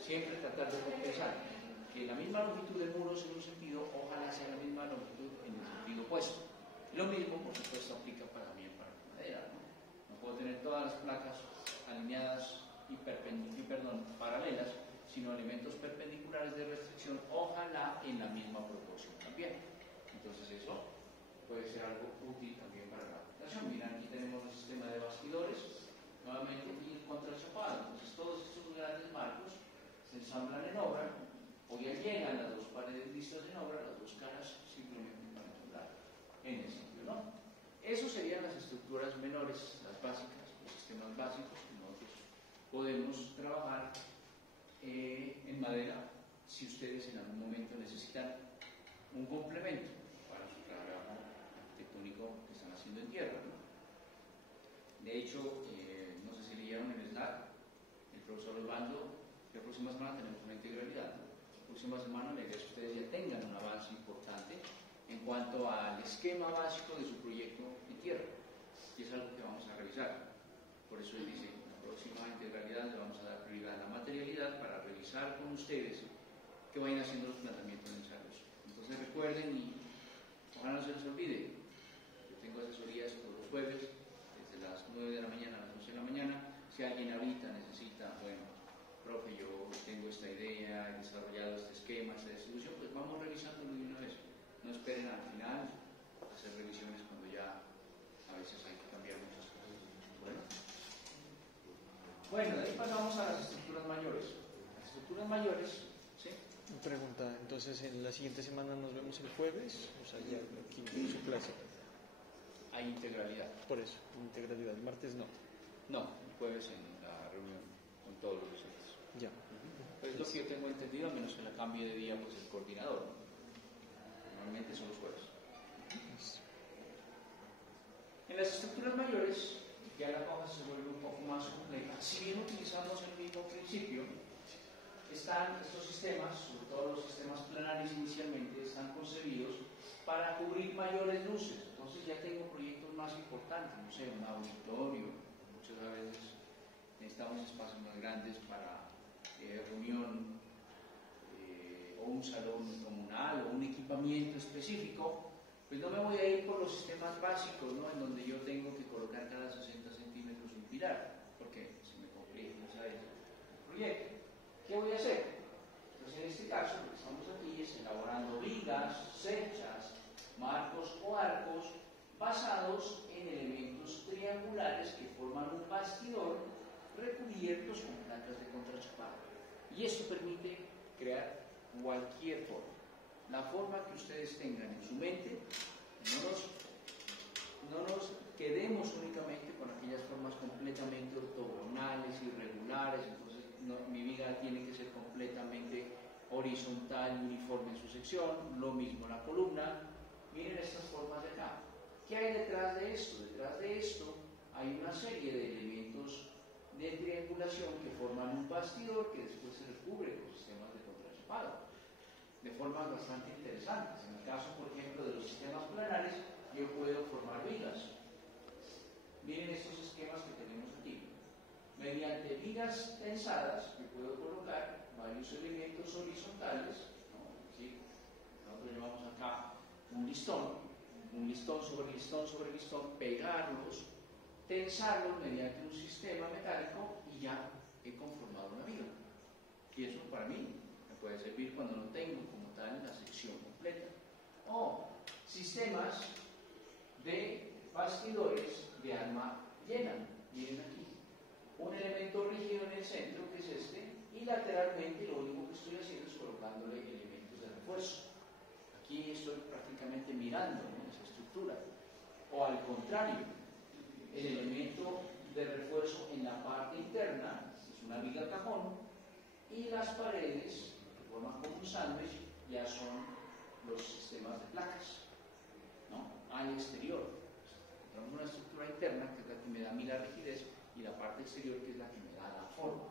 siempre tratar de compensar que la misma longitud de muros en un sentido, ojalá sea la misma longitud en el sentido opuesto. Lo mismo, por supuesto, aplica para la madera, ¿no? No puedo tener todas las placas alineadas y paralelas, sino elementos perpendiculares de restricción, ojalá en la misma proporción también. Entonces eso puede ser algo útil también para la aplicación. Miren, aquí tenemos el sistema de bastidores, nuevamente, y el contrachapado. Entonces todos estos grandes marcos se ensamblan en obra, o ya llegan las dos paredes listas en obra, las dos caras simplemente para ensamblar en el sitio, ¿no? Esos serían las estructuras menores, las básicas, los sistemas básicos que nosotros podemos trabajar en madera si ustedes en algún momento necesitan un complemento para su trabajo arquitectónico que están haciendo en tierra, ¿no? De hecho, no sé si leyeron en el Slack, el profesor Osvaldo, la próxima semana tenemos una integralidad, ¿no? La próxima semana la idea es que ustedes ya tengan un avance importante en cuanto al esquema básico de su proyecto en tierra, y es algo que vamos a revisar. Por eso les dice, en la próxima integralidad le vamos a dar prioridad a la materialidad para revisar con ustedes que vayan haciendo los planteamientos necesarios. Entonces recuerden, y ojalá no se les olvide, yo tengo asesorías todos los jueves, desde las 9 de la mañana a las 11 de la mañana. Si alguien ahorita necesita, bueno, profe, yo tengo esta idea, he desarrollado este esquema, esta distribución, pues vamos revisándolo de una vez. No esperen al final hacer revisiones cuando ya a veces hay que cambiar muchas cosas. Bueno, de ahí pasamos a las estructuras mayores. Las estructuras mayores, ¿sí? Pregunta, entonces en la siguiente semana nos vemos el jueves, o sea, ya aquí en su clase. Hay integralidad. Por eso, integralidad. El martes no. No, el jueves en la reunión con todos los docentes. Ya. Es lo que yo tengo entendido, a menos que la cambie de día pues el coordinador, ¿no? Normalmente son los jueves. En las estructuras mayores, ya la cosa se vuelve un poco más compleja. Si bien utilizamos el mismo principio, están estos sistemas, sobre todo los sistemas planarios inicialmente, están concebidos para cubrir mayores luces. Entonces ya tengo proyectos más importantes, no sé, un auditorio, muchas veces necesitamos espacios más grandes para reunión, o un salón comunal, o un equipamiento específico. Pues no me voy a ir por los sistemas básicos, ¿no? En donde yo tengo que colocar cada 60 centímetros un pilar, porque se me complica, ¿sabes? El proyecto. ¿Qué voy a hacer? Entonces, en este caso, lo que estamos aquí es elaborando vigas, cerchas, marcos o arcos basados en elementos triangulares que forman un bastidor recubiertos con placas de contrachapado. Y esto permite crear cualquier forma. La forma que ustedes tengan en su mente, no nos quedemos únicamente con aquellas formas completamente ortogonales, irregulares. Entonces mi viga tiene que ser completamente horizontal, uniforme en su sección, lo mismo la columna. Miren estas formas de acá. ¿Qué hay detrás de esto? Detrás de esto hay una serie de elementos de triangulación que forman un bastidor que después se recubre con sistemas de contrachapado de formas bastante interesantes. En el caso, por ejemplo, de los sistemas planares, yo puedo formar vigas. Miren estos esquemas que tenemos aquí. Mediante vigas tensadas, yo puedo colocar varios elementos horizontales, ¿no? ¿Sí? Nosotros llevamos acá un listón sobre listón sobre listón, pegarlos, tensarlos mediante un sistema metálico y ya he conformado una viga. Y eso para mí me puede servir cuando no tengo como tal la sección completa. O sistemas de bastidores de alma llena. Miren aquí. Un elemento rígido en el centro, que es este, y lateralmente lo único que estoy haciendo es colocándole elementos de refuerzo. Aquí estoy prácticamente mirando, ¿no?, esa estructura. O al contrario, el elemento de refuerzo en la parte interna es una viga cajón, y las paredes que forman como un sándwich ya son los sistemas de placas, ¿no?, al exterior. Tenemos una estructura interna que es la que me da a mí la rigidez y la parte exterior que es la que me da la forma.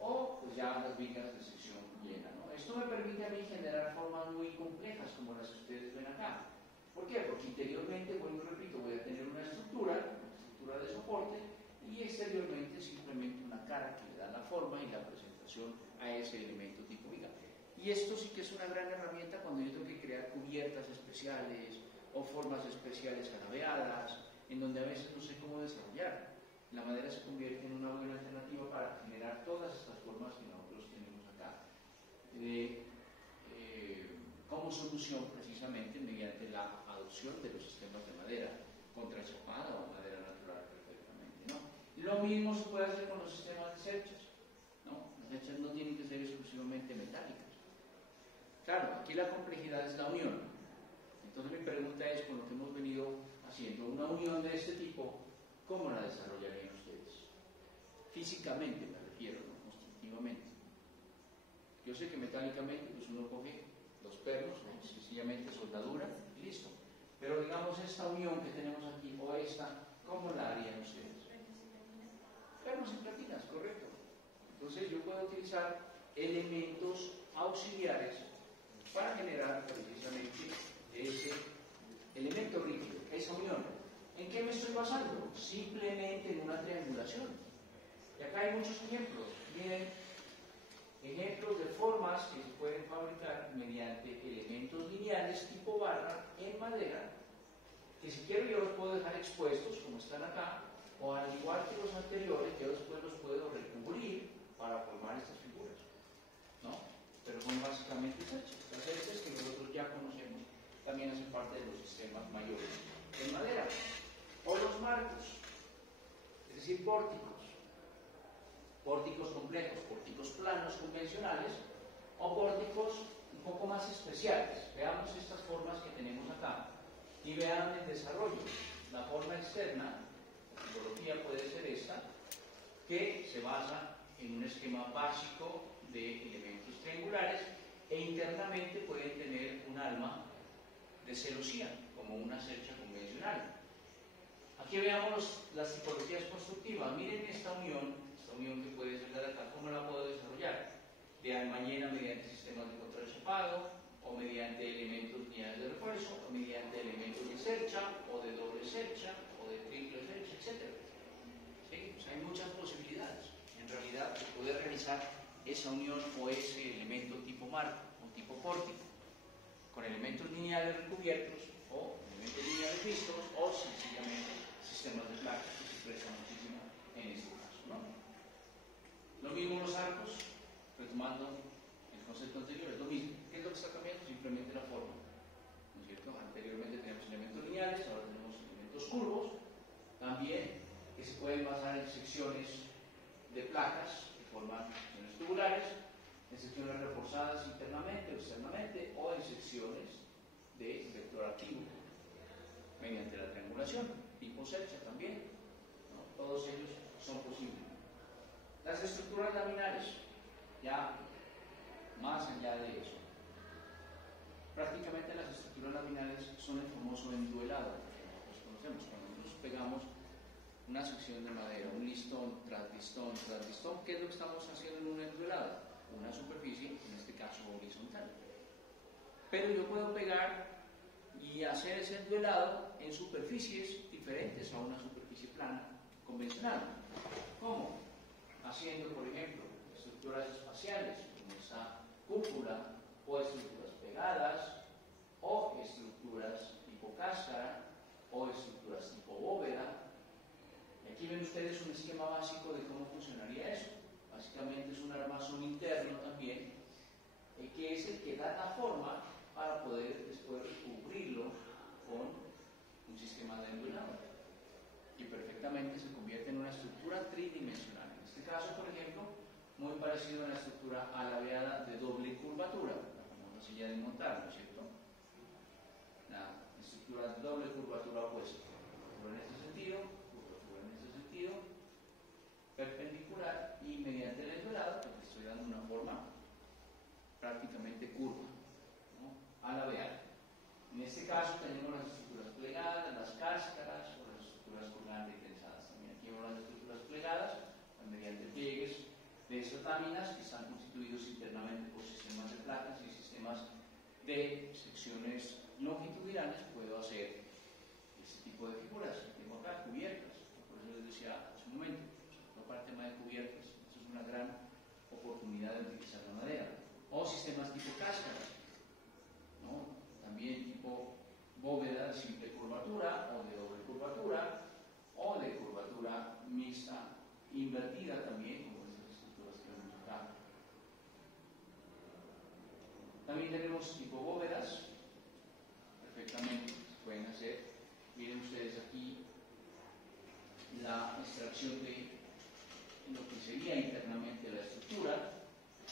O pues ya las vigas de sección llena, ¿no? Esto me permite a mí generar formas muy complejas como las que ustedes ven acá. ¿Por qué? Porque interiormente, bueno, repito, voy a tener una estructura de soporte, y exteriormente simplemente una cara que le da la forma y la presentación a ese elemento tipo viga. Y esto sí que es una gran herramienta cuando yo tengo que crear cubiertas especiales o formas especiales alabeadas, en donde a veces no sé cómo desarrollar. La madera se convierte en una buena alternativa para generar todas estas formas que nosotros tenemos acá. Como solución, precisamente, mediante la adopción de los sistemas de madera contrachapada o madera natural perfectamente, ¿no? Lo mismo se puede hacer con los sistemas de cerchas, ¿no? Las cerchas no tienen que ser exclusivamente metálicas. Claro, aquí la complejidad es la unión. Entonces mi pregunta es, con lo que hemos venido haciendo, una unión de este tipo, ¿cómo la desarrollarían ustedes? Físicamente me refiero, ¿no? Constructivamente. Yo sé que metálicamente pues uno coge los pernos, ¿no? Sencillamente soldadura y listo. Pero digamos esta unión que tenemos aquí, o esta, ¿cómo la harían ustedes? Pernos y platinas, correcto. Entonces yo puedo utilizar elementos auxiliares para generar precisamente ese elemento rígido, esa unión. ¿En qué me estoy basando? Simplemente en una triangulación. Y acá hay muchos ejemplos. Miren, ejemplos de formas que se pueden fabricar mediante elementos lineales tipo barra en madera, que si quiero yo los puedo dejar expuestos como están acá, o al igual que los anteriores, yo después los puedo recubrir para formar estas figuras, ¿no? Pero son básicamente hechas. Las hechas que nosotros ya conocemos también hacen parte de los sistemas mayores en madera. O los marcos, es decir, pórticos complejos, pórticos planos convencionales, o pórticos un poco más especiales. Veamos estas formas que tenemos acá y vean el desarrollo. La forma externa, la tipología puede ser esta, que se basa en un esquema básico de elementos triangulares, e internamente pueden tener un alma de celosía, como una cercha convencional. Aquí veamos las tipologías constructivas. Miren esta unión que puede ser de acá, ¿cómo la puedo desarrollar? De almañena mediante sistemas de contrachapado, o mediante elementos lineales de refuerzo, o mediante elementos de cercha, o de doble cercha, o de triple cercha, etc. ¿Sí? O sea, hay muchas posibilidades, en realidad, de poder realizar esa unión o ese elemento tipo marco o tipo pórtico, con elementos lineales recubiertos, o elementos lineales vistos, o sencillamente sistemas de placas, que se prestan muchísimo en este caso, ¿no? Lo mismo los arcos, retomando el concepto anterior, es lo mismo. ¿Qué es lo que está cambiando? Simplemente la forma, ¿no es cierto? Anteriormente teníamos elementos lineales, ahora tenemos elementos curvos, también que se pueden basar en secciones de placas que forman secciones tubulares, en secciones reforzadas internamente o externamente, o en secciones de vector activo, mediante la triangulación, tipo cercha también, ¿no? Todos ellos son posibles. Las estructuras laminares, ya más allá de eso. Prácticamente las estructuras laminares son el famoso enduelado que nosotros conocemos. Cuando nosotros pegamos una sección de madera, un listón tras listón tras listón, ¿qué es lo que estamos haciendo en un enduelado? Una superficie, en este caso horizontal. Pero yo puedo pegar y hacer ese enduelado en superficies diferentes a una superficie plana convencional. ¿Cómo? Haciendo, por ejemplo, estructuras espaciales, como esta cúpula, o estructuras pegadas, o estructuras tipo cáscara, o estructuras tipo bóveda. Y aquí ven ustedes un esquema básico de cómo funcionaría eso. Básicamente es un armazón interno también, que es el que da la forma para poder después recubrirlo con un sistema de enduelado. Y perfectamente se convierte en una estructura tridimensional. En este caso, por ejemplo, muy parecido a la estructura alabeada de doble curvatura, la famosa silla de montar, ¿no es cierto? La estructura de doble curvatura opuesta. Curvatura en este sentido, curvatura en este sentido, perpendicular, y mediante el enduelado, pues le estoy dando una forma prácticamente curva, ¿no? Alabeada. En este caso tenemos las estructuras plegadas, las cáscaras o las láminas que están constituidos internamente por sistemas de placas y sistemas de secciones longitudinales, puedo hacer este tipo de figuras que tengo acá, cubiertas. Por eso les decía hace un momento, para el tema de cubiertas, esto es una gran oportunidad de utilizar la madera. O sistemas tipo cáscaras, ¿no? También tipo bóveda de simple curvatura o de doble curvatura o de curvatura mixta invertida también, como estas estructuras que vemos acá. También tenemos tipo bóvedas, perfectamente se pueden hacer. Miren ustedes aquí la extracción de lo que sería internamente la estructura,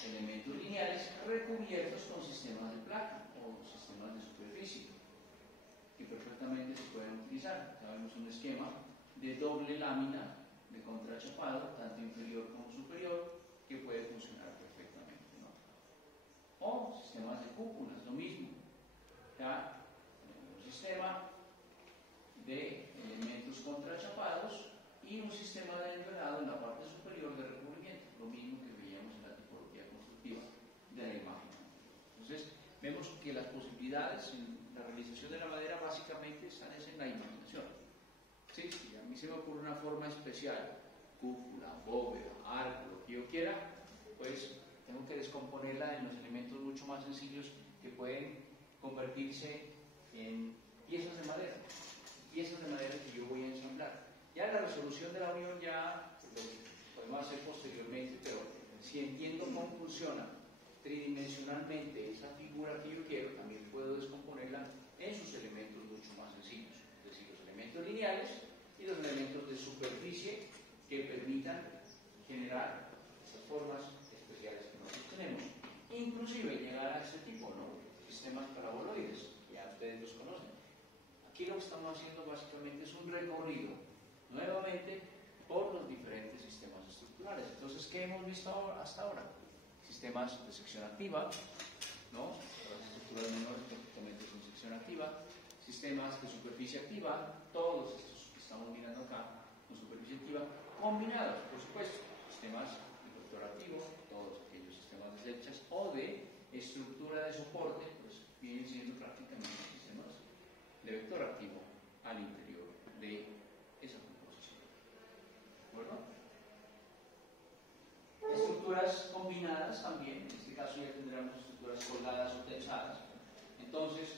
elementos lineales recubiertos con sistemas de placa o sistemas de superficie que perfectamente se pueden utilizar. Ya vemos un esquema de doble lámina de contrachapado, tanto inferior como superior, que puede funcionar perfectamente, ¿no? O sistemas de cúpulas, lo mismo. Ya un sistema de elementos contrachapados y un sistema de enredado en la parte superior de recubrimiento, lo mismo que veíamos en la tipología constructiva de la imagen. Entonces, vemos que las posibilidades en la realización de la madera básicamente están en la imaginación. ¿Sí? Si a mí se me ocurre una forma especial, cúpula, bóveda, arco, lo que yo quiera, pues tengo que descomponerla en los elementos mucho más sencillos que pueden convertirse en piezas de madera que yo voy a ensamblar. Ya la resolución de la unión ya lo podemos hacer posteriormente, pero si entiendo cómo funciona tridimensionalmente esa figura que yo quiero, también puedo descomponerla en sus elementos mucho más sencillos, es decir, los elementos lineales y los elementos de superficie que permitan generar esas formas especiales que nosotros tenemos. Inclusive llegar a este tipo, ¿no? Sistemas paraboloides, ya ustedes los conocen. Aquí lo que estamos haciendo básicamente es un recorrido, nuevamente, por los diferentes sistemas estructurales. Entonces, ¿qué hemos visto hasta ahora? Sistemas de sección activa, ¿no? Las estructuras menores prácticamente son sección activa. Sistemas de superficie activa, todos estos que estamos mirando acá, con superficie activa, combinados, por supuesto. Sistemas de vector activo, todos aquellos sistemas de flechas, o de estructura de soporte, pues vienen siendo prácticamente sistemas de vector activo al interior de esa composición. ¿De acuerdo? Estructuras combinadas también, en este caso ya tendremos estructuras colgadas o tensadas. Entonces,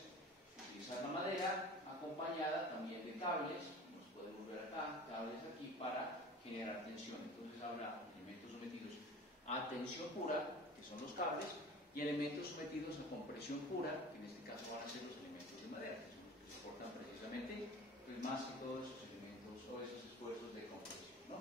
utilizar la madera acompañada también de cables, como se podemos ver acá, cables aquí para generar tensión. Entonces habrá elementos sometidos a tensión pura, que son los cables, y elementos sometidos a compresión pura, que en este caso van a ser los elementos de madera, que soportan precisamente pues, más que todos esos elementos o esos esfuerzos de compresión, ¿no?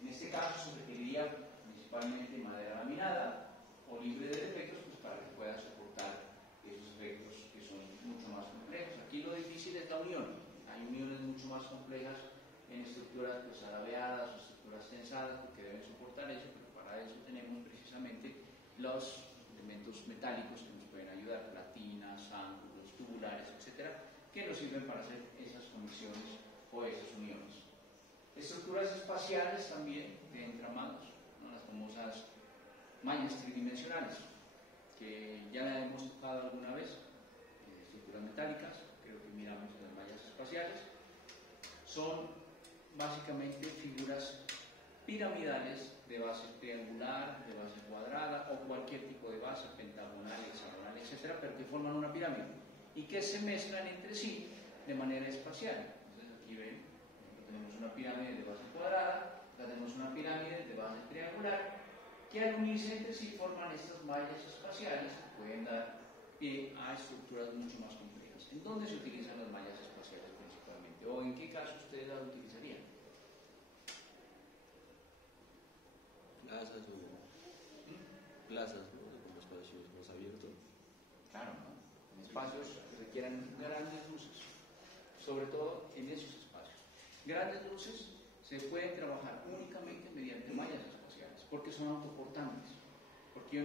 En este caso se requeriría principalmente madera laminada o libre de defectos, pues para que pueda soportar esos efectos que son mucho más complejos. Aquí lo difícil es la unión. Hay uniones mucho más complejas en estructuras pues, arabeadas o estructuras tensadas porque deben soportar eso, pero para eso tenemos precisamente los elementos metálicos que nos pueden ayudar, platinas, ángulos, tubulares, etcétera, que nos sirven para hacer esas conexiones o esas uniones. Estructuras espaciales también de entramados, ¿no? Las famosas mallas tridimensionales, que ya la hemos tocado alguna vez, estructuras metálicas, creo que miramos en las mallas espaciales, son básicamente figuras piramidales de base triangular, de base cuadrada o cualquier tipo de base, pentagonal, hexagonal, etcétera, pero que forman una pirámide y que se mezclan entre sí de manera espacial. Entonces aquí ven, tenemos una pirámide de base cuadrada, acá tenemos una pirámide de base triangular, que al unirse entre sí forman estas mallas espaciales que pueden dar pie a estructuras mucho más complejas. ¿En dónde se utilizan las mallas espaciales principalmente? ¿O en qué caso ustedes las utilizarían? Plazas o plazas, ¿no? Como espacios más abiertos. Claro, ¿no? En espacios que requieran grandes luces, sobre todo en esos espacios. Grandes luces se pueden trabajar únicamente mediante mallas espaciales, porque son autoportantes, porque yo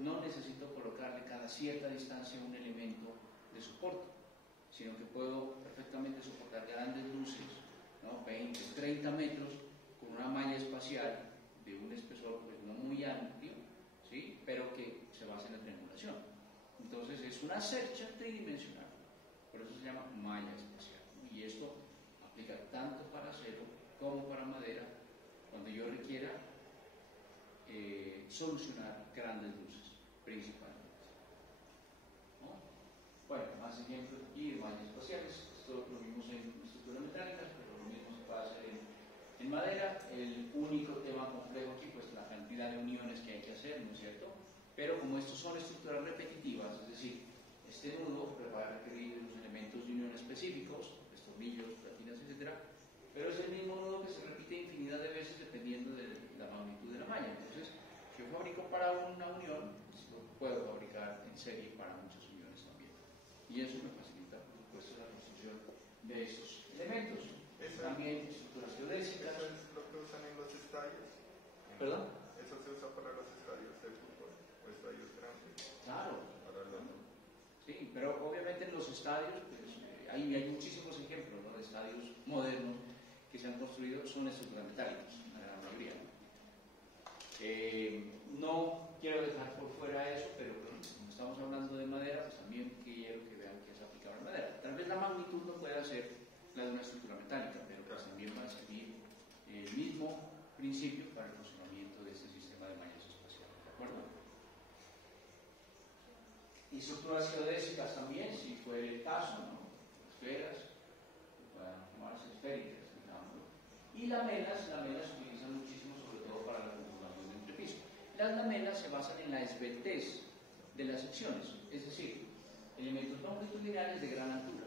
no necesito colocarle cada cierta distancia un elemento de soporte, sino que puedo perfectamente soportar grandes luces, ¿no? 20, 30 metros, con una malla espacial de un espesor pues, no muy amplio, ¿sí? Pero que se basa en la triangulación. Entonces es una cercha tridimensional, por eso se llama malla espacial. Y esto aplica tanto para acero como para madera, cuando yo requiera solucionar grandes luces, principalmente. ¿No? Bueno, más ejemplos aquí de mallas espaciales. Esto lo vimos en estructuras metálicas, pero lo mismo se puede hacer en madera. El único tema complejo aquí, pues la cantidad de uniones que hay que hacer, ¿no es cierto? Pero como estos son estructuras repetitivas, es decir, este nudo va a requerir unos elementos de unión específicos, tornillos, platinas, etc. Pero es el mismo nudo que se repite infinidad de veces dependiendo de la magnitud de la malla. Entonces, si yo fabrico para una unión, pues lo puedo fabricar en serie para muchas uniones también. Y eso me facilita, por supuesto, la construcción de estos elementos. También estructuras geodésicas. ¿Eso es lo que usan en los estadios? ¿Perdón? ¿Eso se usa para los estadios de fútbol o estadios grandes? Claro. Para Sí, pero obviamente en los estadios, pues, hay muchísimos ejemplos, ¿no?, de estadios modernos que se han construido, son estructuras metálicas, la gran mayoría. No quiero dejar por fuera eso, pero como estamos hablando de madera, pues también quiero que vean que es aplicable a madera. Tal vez la magnitud no pueda ser la de una estructura metálica, pero pues también va a servir el mismo principio para el funcionamiento de este sistema de mallas espaciales, ¿de acuerdo? Y estructuras geodésicas también, si fuera el caso, ¿no? Esferas, que puedan llamarse esféricas, digamos. Y lamelas se utilizan muchísimo, sobre todo para la configuración de entrepiso. Las lamelas se basan en la esbeltez de las secciones, es decir, elementos longitudinales de gran altura,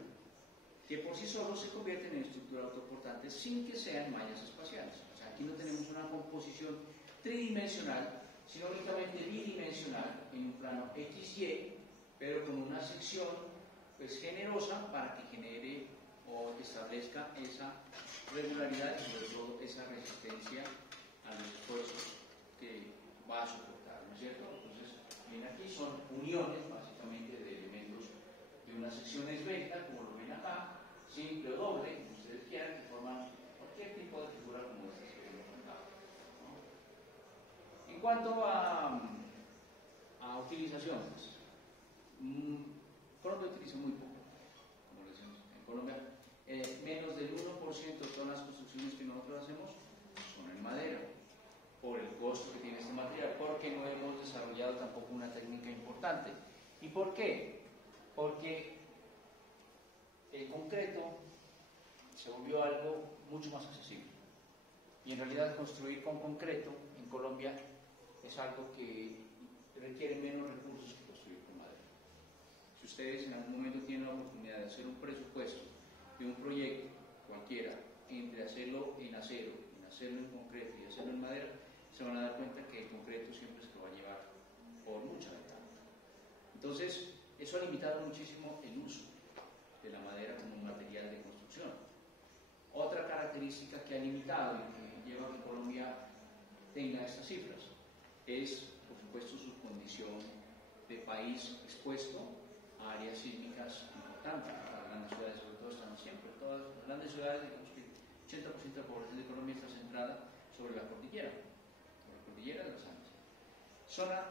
que por sí solos se convierten en estructuras autoportantes sin que sean mallas espaciales. O sea, aquí no tenemos una composición tridimensional, sino únicamente bidimensional en un plano XY, pero con una sección pues generosa para que genere o establezca esa regularidad y sobre todo esa resistencia a los esfuerzos que va a soportar, ¿no es cierto? Entonces, bien, aquí son uniones básicamente de elementos de una sección esbelta, como lo ven acá, simple o doble, como ustedes quieran, que forman cualquier tipo de figura como esta que hemos contado, ¿no? En cuanto a utilizaciones, Colombia utiliza muy poco, como lo decimos. En Colombia, menos del 1% de todas las construcciones que nosotros hacemos son en madera, por el costo que tiene este material, porque no hemos desarrollado tampoco una técnica importante. ¿Y por qué? Porque el concreto se volvió algo mucho más accesible. Y en realidad construir con concreto en Colombia es algo que requiere menos recursos que construir con madera. Si ustedes en algún momento tienen la oportunidad de hacer un presupuesto de un proyecto cualquiera, entre hacerlo en acero, en hacerlo en concreto y hacerlo en madera, se van a dar cuenta que el concreto siempre se lo va a llevar por mucha ventaja. Entonces, eso ha limitado muchísimo el uso de la madera como un material de construcción. Otra característica que ha limitado y que lleva a que Colombia tenga estas cifras es, por supuesto, su condición de país expuesto a áreas sísmicas importantes. Las grandes ciudades, sobre todo, están siempre, todas las grandes ciudades, digamos que el 80% de la población de Colombia está centrada sobre la cordillera de los Andes. Zona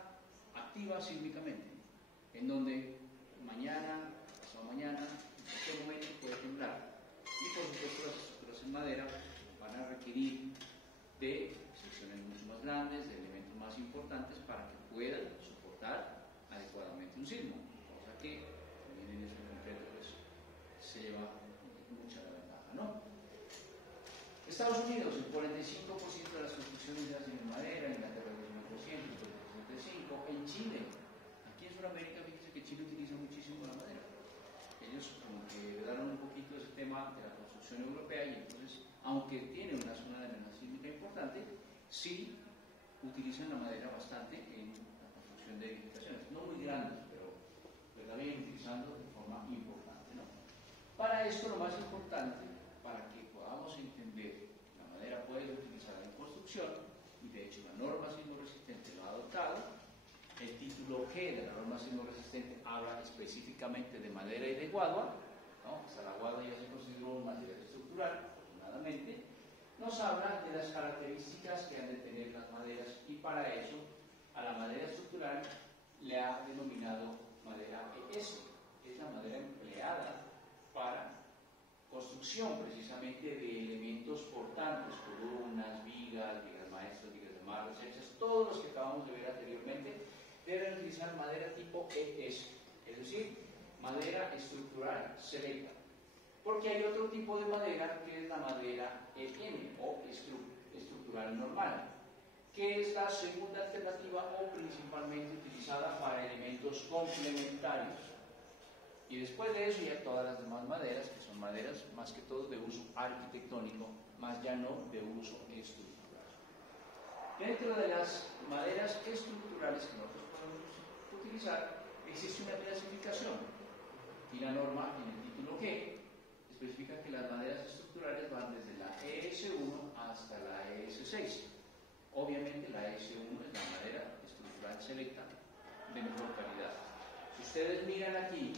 activa sísmicamente, en donde mañana, pasado mañana, en cualquier momento puede temblar. Y por supuesto las estructuras en madera van a requerir de secciones mucho más grandes, de elementos más importantes para que puedan soportar adecuadamente un sismo, cosa que también en este concreto pues, se lleva mucha ventaja, ¿no? Estados Unidos, el 45% de las construcciones se hacen en madera, en Inglaterra el 19%, el 65%, en Chile, aquí en Sudamérica, fíjense que Chile utiliza muchísimo la madera. Ellos como que heredaron un poquito ese tema de la construcción europea y entonces, aunque tiene una zona de amenaza sísmica importante, sí utilizan la madera bastante en la construcción de edificaciones, no muy grandes, pero también utilizando de forma importante, ¿no? Para esto lo más importante, para que podamos entender que la madera puede ser utilizada en construcción, y de hecho la norma sismo resistente lo ha adoptado. El título G de la norma sismo resistente habla específicamente de madera y de guadua, ¿no? Hasta la guadua ya se consideró un material estructural, afortunadamente. Nos habla de las características que han de tener las maderas y para eso a la madera estructural le ha denominado madera ES. Es la madera empleada para construcción precisamente de elementos portantes, columnas, vigas, vigas maestras, vigas de marras hechas, todos los que acabamos de ver anteriormente deben utilizar madera tipo ES, es decir, madera estructural selecta. Porque hay otro tipo de madera que es la madera EN o estructural normal, que es la segunda alternativa o principalmente utilizada para elementos complementarios. Y después de eso ya todas las demás maderas, que son maderas más que todo de uso arquitectónico, más ya no de uso estructural. Dentro de las maderas estructurales que nosotros podemos utilizar, existe una clasificación. Y la norma en el título G especifica que las maderas estructurales van desde la ES1 hasta la ES6. Obviamente la ES1 es la madera estructural selecta de mejor calidad. Si ustedes miran aquí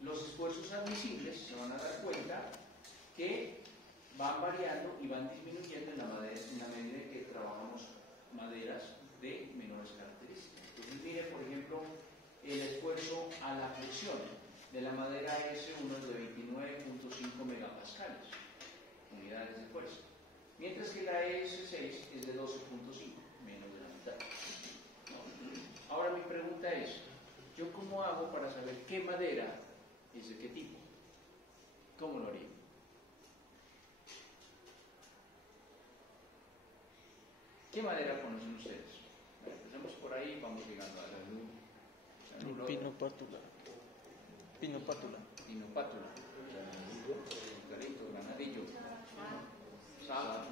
los esfuerzos admisibles, se van a dar cuenta que van variando y van disminuyendo en la medida que trabajamos maderas de menores características. Entonces mire, por ejemplo, el esfuerzo a la flexión de la madera S1 es de 29.5 megapascales, unidades de fuerza, mientras que la ES6 es de 12.5, menos de la mitad. ¿No? Ahora mi pregunta es, ¿yo cómo hago para saber qué madera es de qué tipo? ¿Cómo lo haría? ¿Qué madera conocen ustedes? Empezamos por ahí y vamos llegando a la luz. Pino pátula. Pino pátula. Pino pátula. Eucalipto, granadillo. Sábado.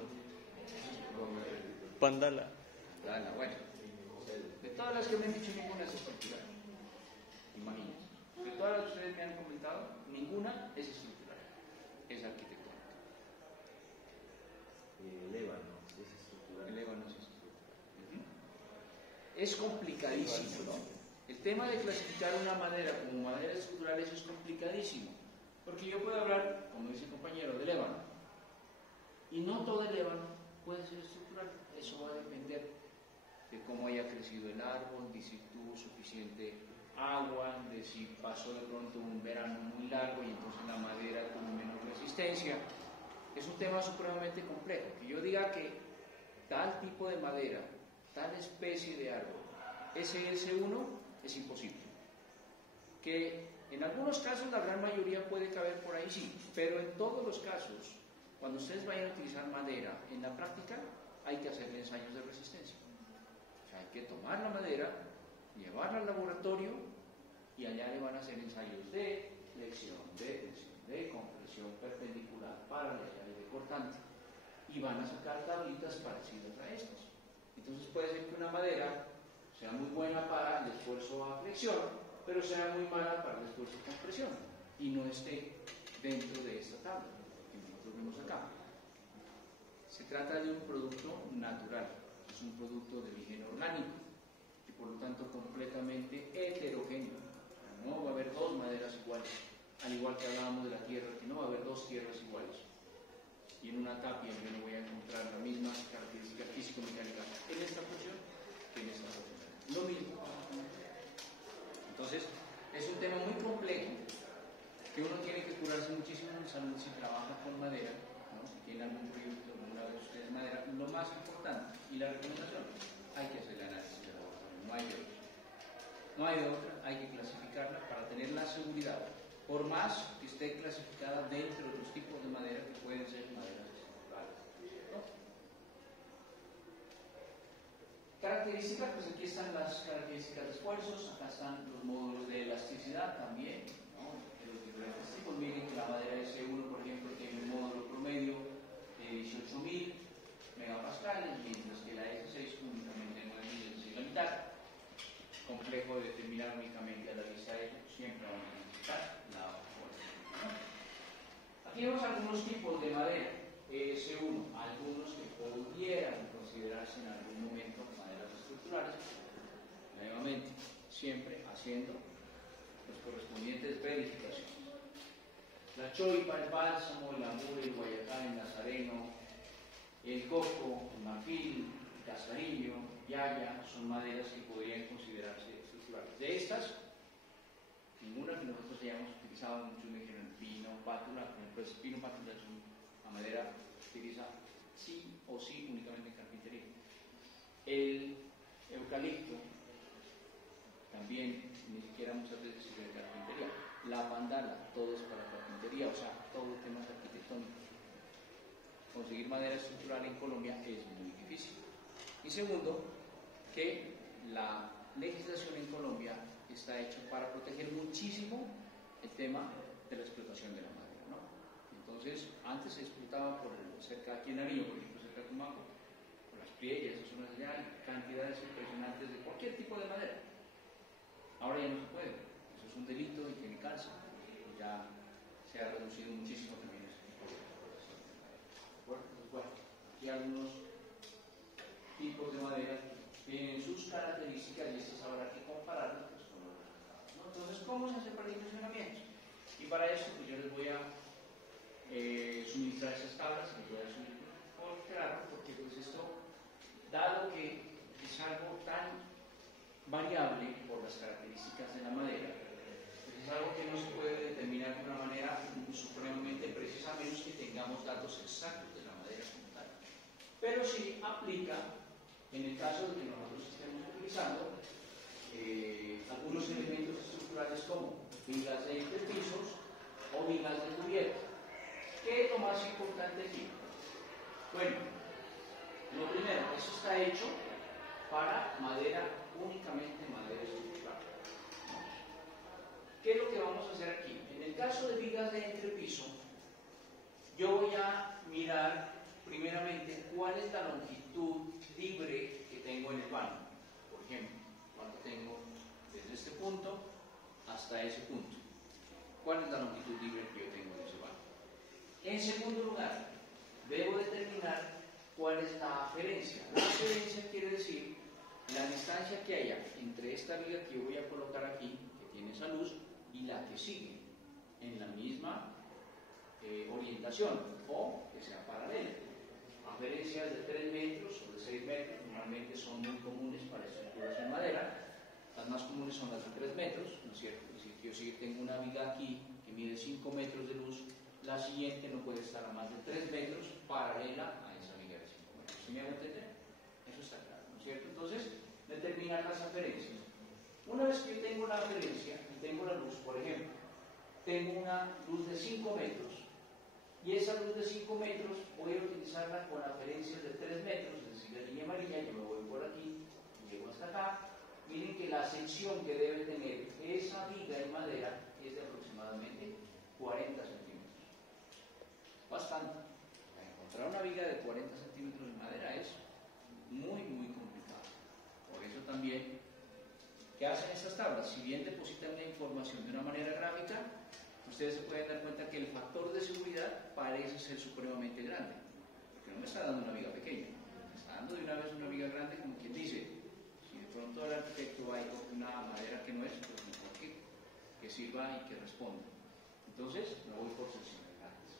Pandala. Bueno. De todas las que me han dicho, ninguna es estructural. Imagínense. De todas las que ustedes me han comentado, ninguna es estructural. Es arquitectónica. El ébano es estructural. El ébano es estructural. Es complicadísimo, ¿no? El tema de clasificar una madera como madera estructural es complicadísimo. Porque yo puedo hablar, como dice el compañero, del ébano. Y no todo el ébano puede ser estructural. Eso va a depender de cómo haya crecido el árbol, de si tuvo suficiente agua, de si pasó de pronto un verano muy largo y entonces la madera tuvo menos resistencia. Es un tema supremamente complejo. Que yo diga que tal tipo de madera, tal especie de árbol, SS1 es imposible. Que en algunos casos la gran mayoría puede caber por ahí, sí, pero en todos los casos, cuando ustedes vayan a utilizar madera en la práctica, hay que hacerle ensayos de resistencia. O sea, hay que tomar la madera, llevarla al laboratorio y allá le van a hacer ensayos de flexión, de tensión, de compresión perpendicular, paralela y de cortante. Y van a sacar tablitas parecidas a estas. Entonces puede ser que una madera sea muy buena para el esfuerzo a flexión, pero sea muy mala para el esfuerzo a compresión y no esté dentro de esta tabla que nosotros vemos acá. Se trata de un producto natural, es un producto de origen orgánico y por lo tanto completamente heterogéneo. No va a haber dos maderas iguales, al igual que hablábamos de la tierra, que no va a haber dos tierras iguales. Y en una tapia yo no voy a encontrar la misma característica físico-mecánica en esta porción que en esta porción. Lo mismo. Entonces, es un tema muy complejo que uno tiene que curarse muchísimo en salud si trabaja con madera, ¿no? Si tiene algún proyecto, alguna de ustedes madera. Lo más importante y la recomendación, hay que hacer el análisis de laboratorio, no hay de otra. No hay de otra, hay que clasificarla para tener la seguridad, por más que esté clasificada dentro de los tipos de madera que pueden ser maderas estructurales, ¿no? Características, pues aquí están las características de esfuerzos, acá están los módulos de elasticidad también, ¿no? De los diferentes tipos. Miren que la madera S1, por ejemplo, tiene un módulo promedio de 18.000 megapascales, mientras que la S6 únicamente 9.000, es decir, la mitad. Complejo de determinar únicamente a la vista de ellos, siempre vamos a necesitar la fuerza, ¿no? Aquí vemos algunos tipos de madera S1, algunos que pudieran considerarse en algún momento maderas estructurales, nuevamente, siempre haciendo las correspondientes verificaciones. La choipa, el bálsamo, el amur, el guayacán, el nazareno, el coco, el marfil, el casarillo, yaya, son maderas que podrían considerarse estructurales. De estas, ninguna que nosotros hayamos utilizado, muchos me dijeron pino, pátula, pues pino, pátula es una madera que se utiliza sí o sí únicamente en carpintería. El eucalipto también ni siquiera muchas veces sirve en carpintería. La pandala, todo es para carpintería, o sea, todo temas arquitectónicos. Conseguir madera estructural en Colombia es muy difícil. Y segundo, que la legislación en Colombia está hecha para proteger muchísimo el tema de la explotación de la madera, ¿no? Entonces, antes se explotaba por cerca aquí en Nariño, por ejemplo, cerca de Tumaco, por las Priellas, esas zonas allá, hay cantidades impresionantes de cualquier tipo de madera. Ahora ya no se puede, eso es un delito y tiene cárcel, ya se ha reducido muchísimo también ese tipo de explotación de madera. ¿De acuerdo? Entonces, bueno, aquí algunos tipos de madera tienen sus características y estas habrá que compararlas pues, con los resultados, ¿no? Entonces, ¿cómo se hace para el dimensionamiento? Y para eso, pues yo les voy a suministrar esas tablas, les voy a subir por claro, porque pues esto, dado que es algo tan variable por las características de la madera, pues es algo que no se puede determinar de una manera supremamente precisa, a menos que tengamos datos exactos de la madera como tal. Pero sí aplica en el caso de que nosotros estemos utilizando algunos elementos estructurales como vigas de entrepisos o vigas de cubierta. ¿Qué es lo más importante aquí? Bueno, lo primero, eso está hecho para madera, únicamente madera estructural. ¿Qué es lo que vamos a hacer aquí? En el caso de vigas de entrepiso, yo voy a mirar primeramente cuál es la longitud libre que tengo en el vano. Por ejemplo, cuánto tengo desde este punto hasta ese punto. ¿Cuál es la longitud libre que yo tengo en ese vano? En segundo lugar, debo determinar cuál es la aferencia. La aferencia quiere decir la distancia que haya entre esta viga que yo voy a colocar aquí, que tiene esa luz, y la que sigue en la misma orientación o que sea paralela. Aferencias de 3 metros o de 6 metros normalmente son muy comunes para estructuras en madera. Las más comunes son las de 3 metros, ¿no es cierto? Es decir, que yo si tengo una viga aquí que mide 5 metros de luz, la siguiente no puede estar a más de 3 metros paralela a esa viga de 5 metros. ¿Sí me hago entender? Eso está claro, ¿no es cierto? Entonces, determinar las aferencias. Una vez que yo tengo la aferencia y tengo la luz, por ejemplo, tengo una luz de 5 metros y esa luz de 5 metros voy a utilizarla con aferencias de 3 metros, es decir, la línea amarilla, yo me voy por aquí, llego hasta acá. Miren que la sección que debe tener esa viga en madera es de aproximadamente 40 centímetros. Bastante. Encontrar una viga de 40 centímetros de madera es muy, muy complicado. Por eso también, ¿qué hacen estas tablas? Si bien depositan la información de una manera gráfica, ustedes se pueden dar cuenta que el factor de seguridad parece ser supremamente grande, porque no me está dando una viga pequeña, me está dando de una vez una viga grande, como quien dice, si de pronto el arquitecto hay una madera que no es, pues mejor que sirva y que responda. Entonces, me voy por secciones grandes.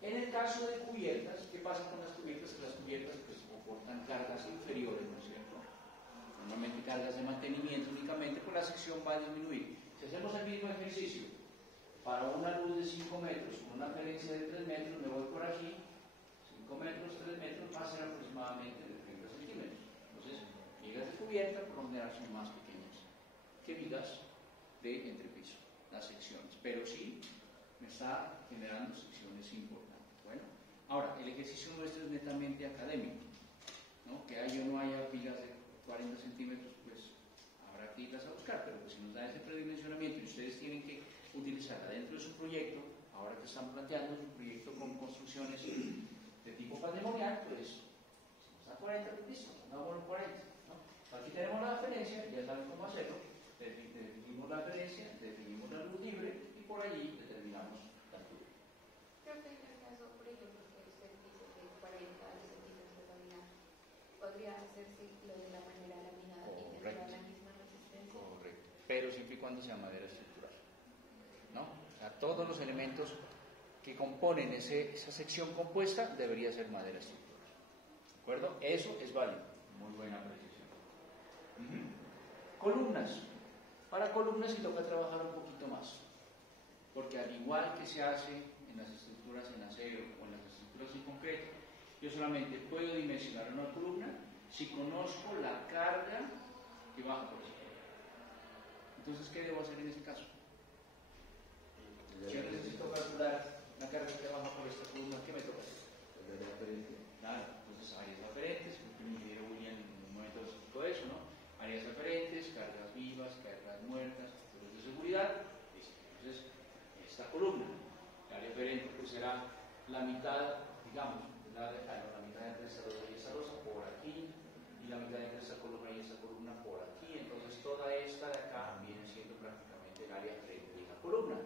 En el caso de cubiertas, ¿qué pasa con las cubiertas? Que las cubiertas pues soportan cargas inferiores, ¿no es cierto? Normalmente cargas de mantenimiento únicamente, pues la sección va a disminuir. Si hacemos el mismo ejercicio para una luz de 5 metros con una aferencia de 3 metros, me voy por aquí, 5 metros, 3 metros, va a ser aproximadamente de 30 centímetros. Entonces, vigas de cubierta por lo general son más pequeñas que vigas de entrepiso, las secciones, pero sí me está generando secciones importantes. Bueno, ahora, el ejercicio nuestro es netamente académico, ¿no? Que haya o no haya vigas de 40 centímetros, pues habrá que irlas a buscar, pero pues si nos da ese predimensionamiento y ustedes tienen que utilizarla dentro de su proyecto, ahora que están planteando su proyecto con construcciones de tipo patrimonial, pues si nos da 40, pues listo, no por 40, ¿no? Aquí tenemos la referencia, ya saben cómo hacerlo, definimos la referencia, definimos la luz libre y por allí determinamos la altura. Creo que en el caso, por ejemplo, que usted dice que 40 centímetros de laminado, podría hacerse lo de la manera laminada y tendrá la misma resistencia. Correcto, pero siempre y cuando sea madera estructural, ¿no? O sea, todos los elementos que componen esa sección compuesta debería ser madera estructural, ¿de acuerdo? Eso es válido. Muy buena precisión. Columnas. Para columnas sí toca trabajar un poquito más, porque al igual que se hace en las estructuras en acero o en las estructuras en concreto, yo solamente puedo dimensionar una columna si conozco la carga que baja por esa columna. Entonces, ¿qué debo hacer en este caso? Yo necesito calcular la carga que baja por esta columna. ¿Qué me toca hacer? Claro, entonces áreas aferentes, el ingeniero William en un momento explicó eso, ¿no? Áreas aferentes, cargas vivas, cargas muertas, factores de seguridad. Entonces, esta columna, el área aferente, pues será la mitad, digamos, la mitad entre esta rosa y esta rosa por aquí, y la mitad entre esta columna y esta columna por aquí. Entonces, toda esta de acá viene siendo prácticamente el área aferente de la columna.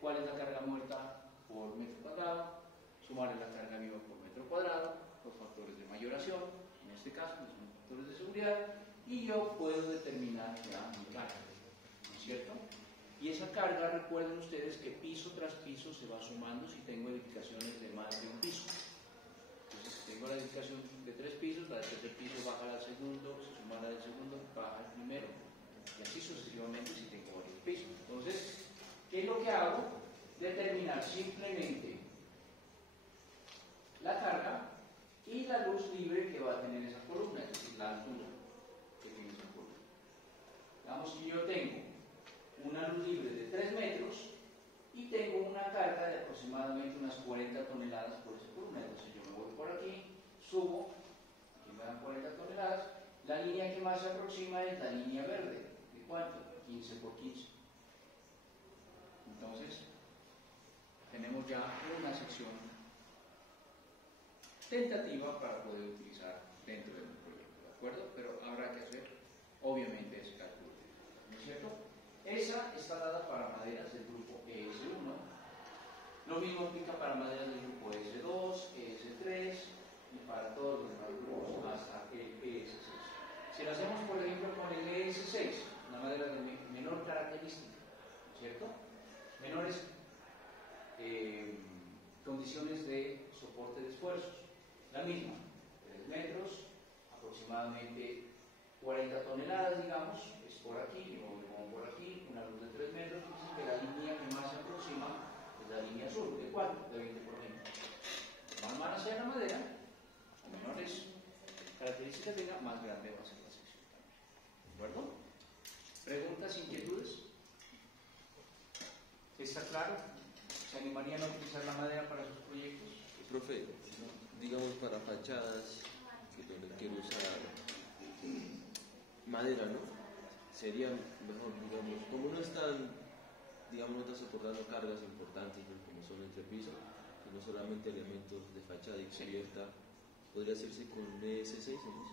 ¿Cuál es la carga muerta por metro cuadrado? Sumar la carga viva por metro cuadrado, los factores de mayoración, en este caso los factores de seguridad, y yo puedo determinar ya mi carga, ¿no es cierto? Y esa carga, recuerden ustedes que piso tras piso se va sumando si tengo edificaciones de más de un piso. Entonces, si tengo la edificación de 3 pisos, la del tercer piso baja al segundo, se suma la del segundo, baja al primero, y así sucesivamente si tengo varios pisos. Entonces, ¿qué es lo que hago? Determinar simplemente la carga y la luz libre que va a tener esa columna, es decir, la altura que tiene esa columna. Digamos que yo tengo una luz libre de 3 metros y tengo una carga de aproximadamente unas 40 toneladas por esa columna. Entonces yo me voy por aquí, subo, aquí me dan 40 toneladas, la línea que más se aproxima es la línea verde. ¿De cuánto? 15 por 15. Entonces, tenemos ya una sección tentativa para poder utilizar dentro de un proyecto, ¿de acuerdo? Pero habrá que hacer, obviamente, ese cálculo, ¿no es cierto? Esa está dada para maderas del grupo ES1, lo mismo aplica para maderas del grupo ES2, ES3 y para todos los demás grupos hasta el ES6. Si lo hacemos, por ejemplo, con el ES6, una madera de menor característica, ¿no es cierto? Menores condiciones de soporte de esfuerzos. La misma, 3 metros, aproximadamente 40 toneladas, digamos, es por aquí, yo me pongo por aquí, una luz de 3 metros, entonces que la línea que más se aproxima es la línea azul. ¿De cuánto? De 20 por 20. Más mala sea la madera, o menores características tenga, más grande va a ser la sección también. ¿De acuerdo? ¿Preguntas, inquietudes? ¿Está claro? ¿Se animarían a utilizar la madera para sus proyectos? Profe, digamos para fachadas, que donde quiero usar madera, ¿no? Sería mejor, digamos, como no están, digamos, no está soportando cargas importantes, ¿no? Como son entrepisos, sino solamente elementos de fachada y cubierta, ¿podría hacerse con ES6 o no?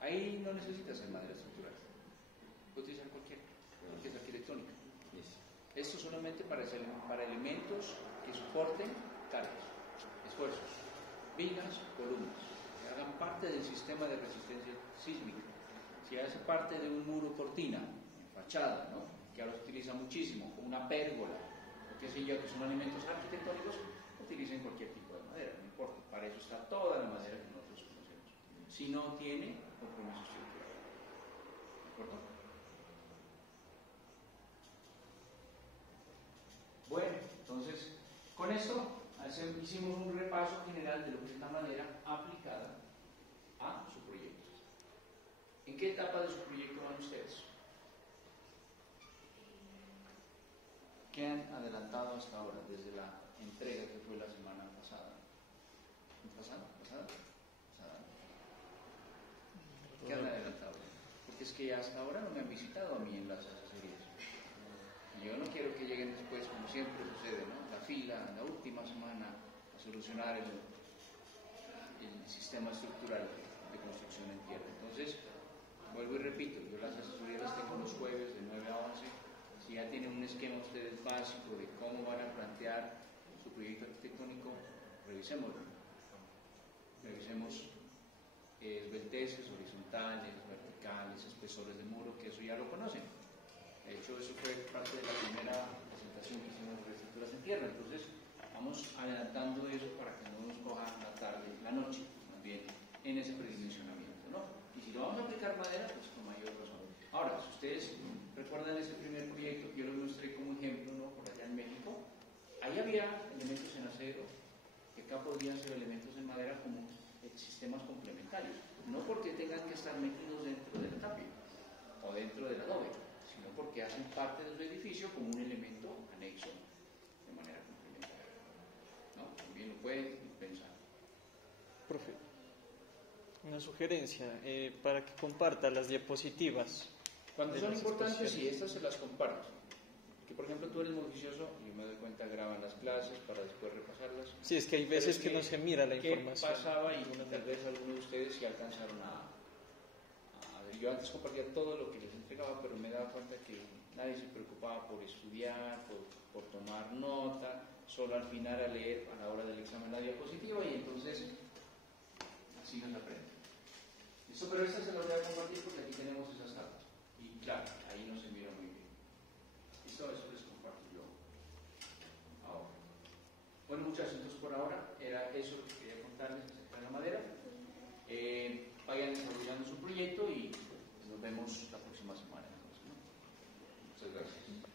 Ahí no necesitas hacer madera estructural. Puedes utilizar cualquier arquitectónica. Esto solamente para elementos que soporten cargas, esfuerzos, vigas, columnas, que hagan parte del sistema de resistencia sísmica. Si hace parte de un muro cortina, fachada, ¿no? Que ahora se utiliza muchísimo, o una pérgola, o qué sé yo, que son elementos arquitectónicos, utilicen cualquier tipo de madera, no importa. Para eso está toda la madera que nosotros conocemos. Si no tiene compromiso estructural. ¿De acuerdo? Bueno, entonces, con esto hicimos un repaso general de lo que es la madera aplicada a su proyecto. ¿En qué etapa de su proyecto van ustedes? ¿Qué han adelantado hasta ahora, desde la entrega que fue la semana pasada? ¿Pasada? ¿Qué han adelantado? Porque es que hasta ahora no me han visitado a mí en las asesorías. Y yo no quiero que lleguen después, como siempre sucede, ¿no? La fila, la última semana, a solucionar el sistema estructural de construcción en tierra. Entonces, vuelvo y repito, yo las asesorías las tengo los jueves de 9 a 11. Si ya tienen un esquema ustedes básico de cómo van a plantear su proyecto arquitectónico, revisémoslo. Revisemos esbelteces, horizontales, verticales, espesores de muro, que eso ya lo conocen. De hecho, eso fue parte de la primera presentación que hicimos de estructuras en tierra. Entonces, vamos adelantando eso para que no nos coja la tarde, la noche, más bien, en ese predimensionamiento, ¿no? Y si lo vamos a aplicar madera, pues con mayor razón. Ahora, si ustedes recuerdan ese primer proyecto que yo les mostré como ejemplo, ¿no? Por allá en México, ahí había elementos en acero que acá podrían ser elementos en madera como sistemas complementarios, no porque tengan que estar metidos dentro del tapia o dentro del adobe, sino porque hacen parte de su edificio como un elemento anexo de manera complementaria, ¿no? También lo pueden pensar. Profe, una sugerencia para que comparta las diapositivas. Cuando de son las importantes, sí, exposiciones. estas se las comparto. Que por ejemplo tú eres muy juicioso, y yo me doy cuenta, graban las clases para después repasarlas. Sí, es que hay veces que no se mira la información. ¿Qué pasaba? Y tal vez algunos de ustedes sí alcanzaron a ver. Yo antes compartía todo lo que les entregaba, pero me daba cuenta que nadie se preocupaba por estudiar, por tomar nota, solo al final a leer a la hora del examen la diapositiva, y entonces así no se aprende. Listo, pero estas se las voy a compartir porque aquí tenemos esas tablas. Y claro, ahí no se mira muy bien. Listo, eso les comparto yo ahora. Bueno, muchachos, entonces por ahora era eso lo que quería contarles acerca de la madera. Vayan desarrollando su proyecto y nos vemos la próxima semana. Entonces, ¿no? Muchas gracias.